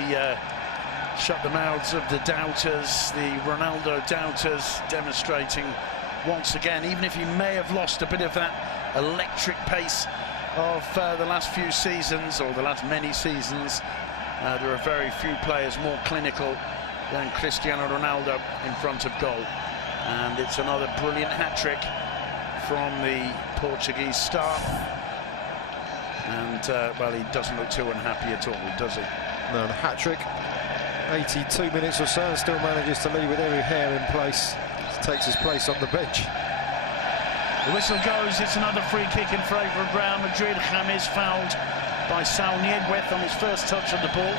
shut the mouths of the doubters, the Ronaldo doubters, demonstrating once again, even if he may have lost a bit of that electric pace of the last few seasons, or the last many seasons, there are very few players more clinical than Cristiano Ronaldo in front of goal. And it's another brilliant hat-trick from the Portuguese star, and well, he doesn't look too unhappy at all, does he? No, the hat-trick, 82 minutes or so, and still manages to leave with every hair in place. Takes his place on the bench. The whistle goes. It's another free kick in favour of Real Madrid. James fouled by Saul Nieguez on his first touch of the ball.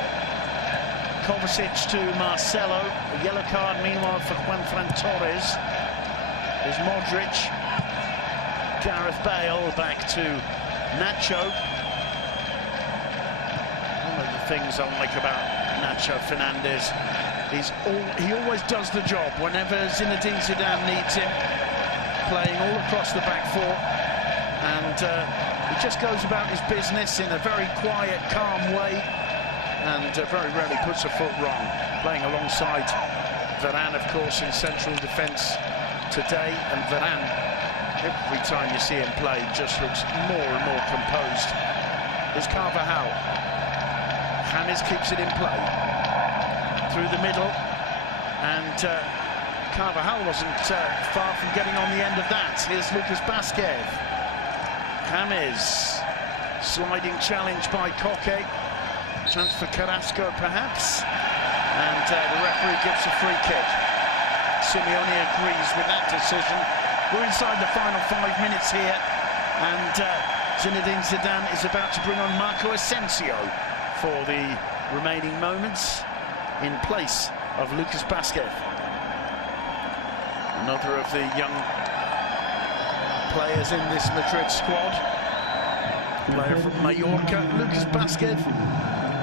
Kovacic to Marcelo. A yellow card, meanwhile, for Juanfran Torres. There's Modric. Gareth Bale back to Nacho. One of the things I like about Nacho Fernandez is he always does the job whenever Zinedine Zidane needs him, playing all across the back four, and he just goes about his business in a very quiet, calm way, and very rarely puts a foot wrong. Playing alongside Varane, of course, in central defence today, and Varane, every time you see him play, just looks more and more composed. There's Carvajal. James keeps it in play through the middle, and Carvajal wasn't far from getting on the end of that. Here's Lucas Vázquez. James, sliding challenge by Koke. Chance for Carrasco, perhaps, and the referee gives a free kick. Simeone agrees with that decision. We're inside the final 5 minutes here, and Zinedine Zidane is about to bring on Marco Asensio for the remaining moments in place of Lucas Vázquez. Another of the young players in this Madrid squad. Player from Mallorca, Lucas Vázquez,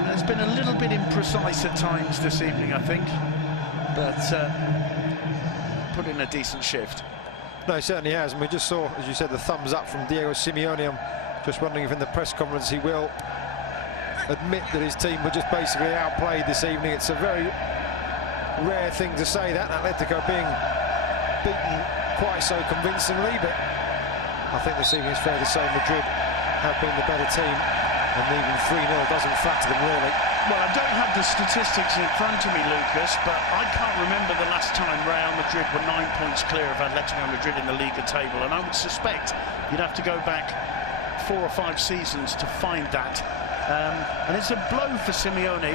has been a little bit imprecise at times this evening, I think, but put in a decent shift. No, he certainly has, and we just saw, as you said, the thumbs up from Diego Simeone. I'm just wondering if in the press conference he will admit that his team were just basically outplayed this evening. It's a very rare thing to say that, Atletico being beaten quite so convincingly, but I think this evening it's fair to say Madrid have been the better team, and even 3-0 doesn't flatter them really. Well, I don't have the statistics in front of me, Lucas, but I can't remember the last time Real Madrid were 9 points clear of Atletico Madrid in the Liga table, and I would suspect you'd have to go back 4 or 5 seasons to find that. And it's a blow for Simeone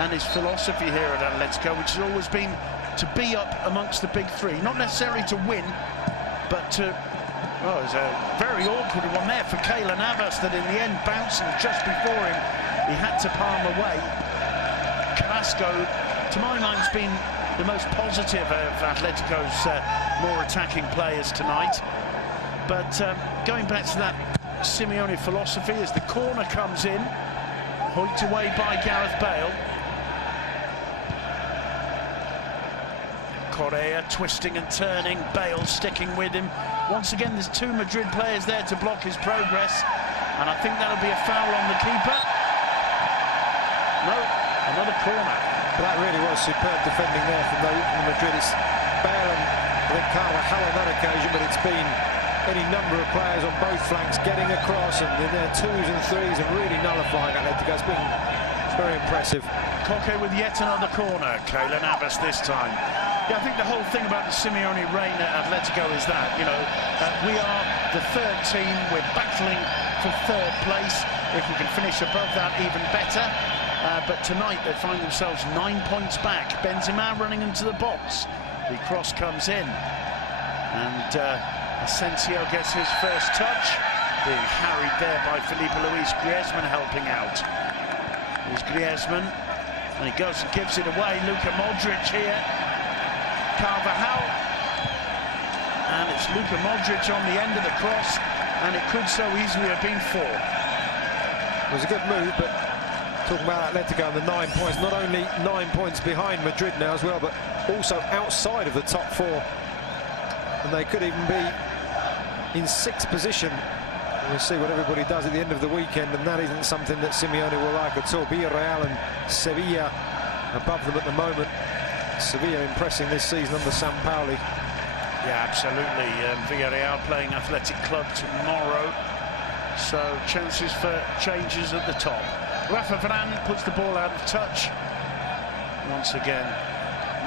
and his philosophy here at Atletico, which has always been to be up amongst the big three, not necessarily to win, but to... Oh, there's a very awkward one there for Keylor Navas that in the end, bouncing just before him, he had to palm away. Carrasco, to my mind, has been the most positive of Atletico's more attacking players tonight. But going back to that Simeone philosophy, as the corner comes in, hoiked away by Gareth Bale. Correa twisting and turning, Bale sticking with him. Once again, there's 2 Madrid players there to block his progress, and I think that'll be a foul on the keeper. No, another corner. But that really was superb defending there from the Madrid. It's Bale and I think Carvajal on that occasion, but it's been any number of players on both flanks getting across, and in their 2s and 3s and really nullifying Atletico. It's very impressive. Koke with yet another corner. Keylor Navas this time. Yeah, I think the whole thing about the Simeone reign at Atletico is that, you know, we are the 3rd team. We're battling for 3rd place. If we can finish above that, even better. But tonight they find themselves 9 points back. Benzema running into the box. The cross comes in, and Asensio gets his first touch, being harried there by Felipe Luis. Griezmann helping out. Here's Griezmann, and he goes and gives it away. Luka Modric here. Carvajal, and it's Luka Modric on the end of the cross, and it could so easily have been 4. It was a good move, but talking about Atletico and the 9 points, not only 9 points behind Madrid now as well, but also outside of the top 4, and they could even be in 6th position. We'll see what everybody does at the end of the weekend, and that isn't something that Simeone will like at all. Villarreal and Sevilla above them at the moment. Sevilla impressing this season under Sampaoli. Yeah, absolutely. Villarreal playing Athletic Club tomorrow, so chances for changes at the top. Rafa Varane puts the ball out of touch. Once again,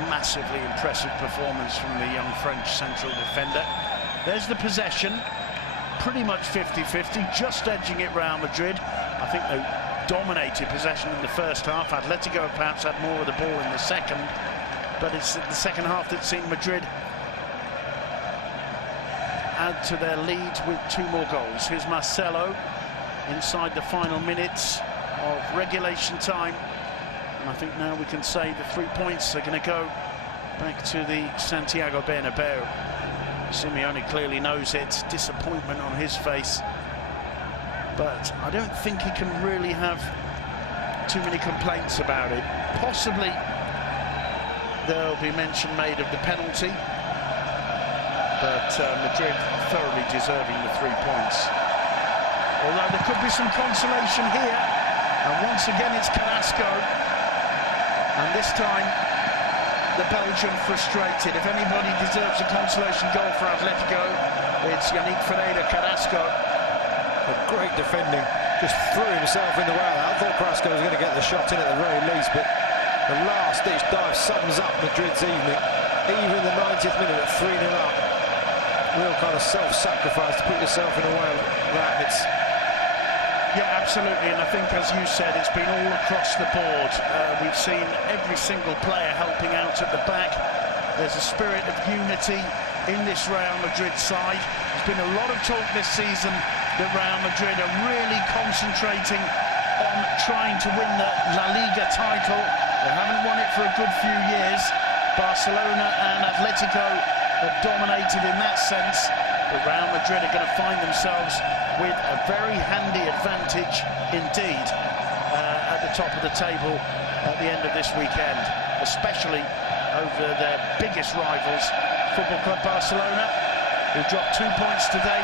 massively impressive performance from the young French central defender. There's the possession, pretty much 50-50, just edging it Real Madrid. I think they dominated possession in the first half. Atletico perhaps had more of the ball in the second, but it's the second half that's seen Madrid add to their lead with 2 more goals. Here's Marcelo. inside the final minutes of regulation time. And I think now we can say the 3 points are going to go back to the Santiago Bernabeu. Simeone clearly knows it, disappointment on his face. But I don't think he can really have too many complaints about it. Possibly there'll be mention made of the penalty, but Madrid thoroughly deserving the 3 points. Although there could be some consolation here, and once again it's Carrasco, and this time the Belgian frustrated. If anybody deserves a consolation goal for Atletico, it's Yannick Ferreira Carrasco. A great defending, just threw himself in the way. I thought Carrasco was going to get the shot in at the very least, but the last-ditch dive sums up Madrid's evening. Even the 90th minute at 3-0 up. Real kind of self-sacrifice to put yourself in a way of that. Yeah, absolutely, and I think, as you said, it's been all across the board. We've seen every single player helping out at the back. There's a spirit of unity in this Real Madrid side. There's been a lot of talk this season that Real Madrid are really concentrating on trying to win the La Liga title. They haven't won it for a good few years. Barcelona and Atletico have dominated in that sense, but Real Madrid are going to find themselves with a very handy advantage indeed at the top of the table at the end of this weekend, especially over their biggest rivals, Football Club Barcelona, who dropped 2 points today,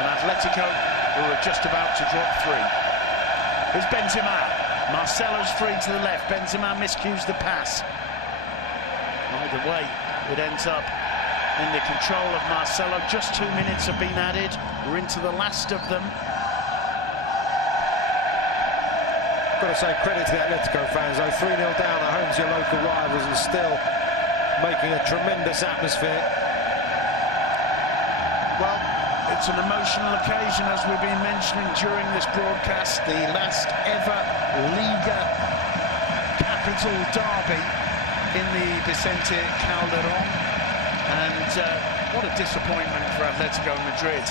and Atletico, who are just about to drop 3. Here's Benzema. Marcelo's free to the left. Benzema miscues the pass. Either way, it ends up in the control of Marcelo. Just 2 minutes have been added. We're into the last of them. Got to say credit to the Atletico fans, though. 3-0 down at home to your local rivals and still making a tremendous atmosphere. Well, it's an emotional occasion, as we've been mentioning during this broadcast. The last ever Liga capital derby in the Vicente Calderón. And what a disappointment for Atletico Madrid.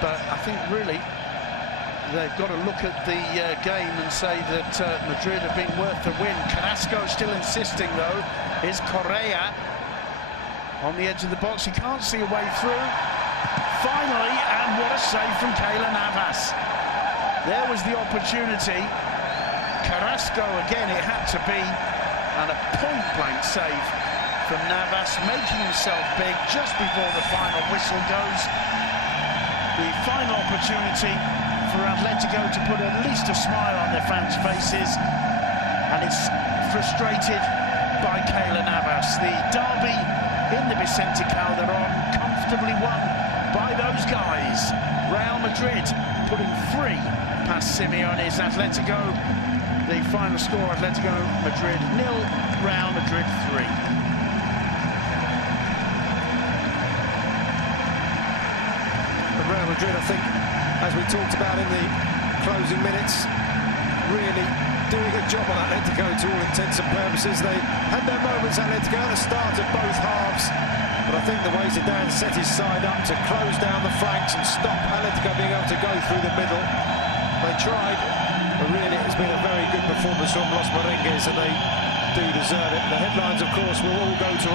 But I think really they've got to look at the game and say that Madrid have been worth the win. Carrasco still insisting, though. Here's Correa on the edge of the box. He can't see a way through. Finally, and what a save from Keylor Navas. There was the opportunity. Carrasco again, it had to be, and a point-blank save from Navas, making himself big just before the final whistle goes. The final opportunity for Atletico to put at least a smile on their fans' faces, and it's frustrated by Keylor Navas. The derby in the Vicente Calderón comfortably won by those guys. Real Madrid putting 3 past Simeone's Atletico. The final score, Atletico Madrid 0, Real Madrid 3. Real Madrid, I think, as we talked about in the closing minutes, really doing a job on Atletico to all intents and purposes. They had their moments, Atletico, at the start of both halves, but I think the way Zidane set his side up to close down the flanks and stop Atletico being able to go through the middle, they tried, but really it's been a very good performance from Los Merengues, and they do deserve it. The headlines, of course, will all go to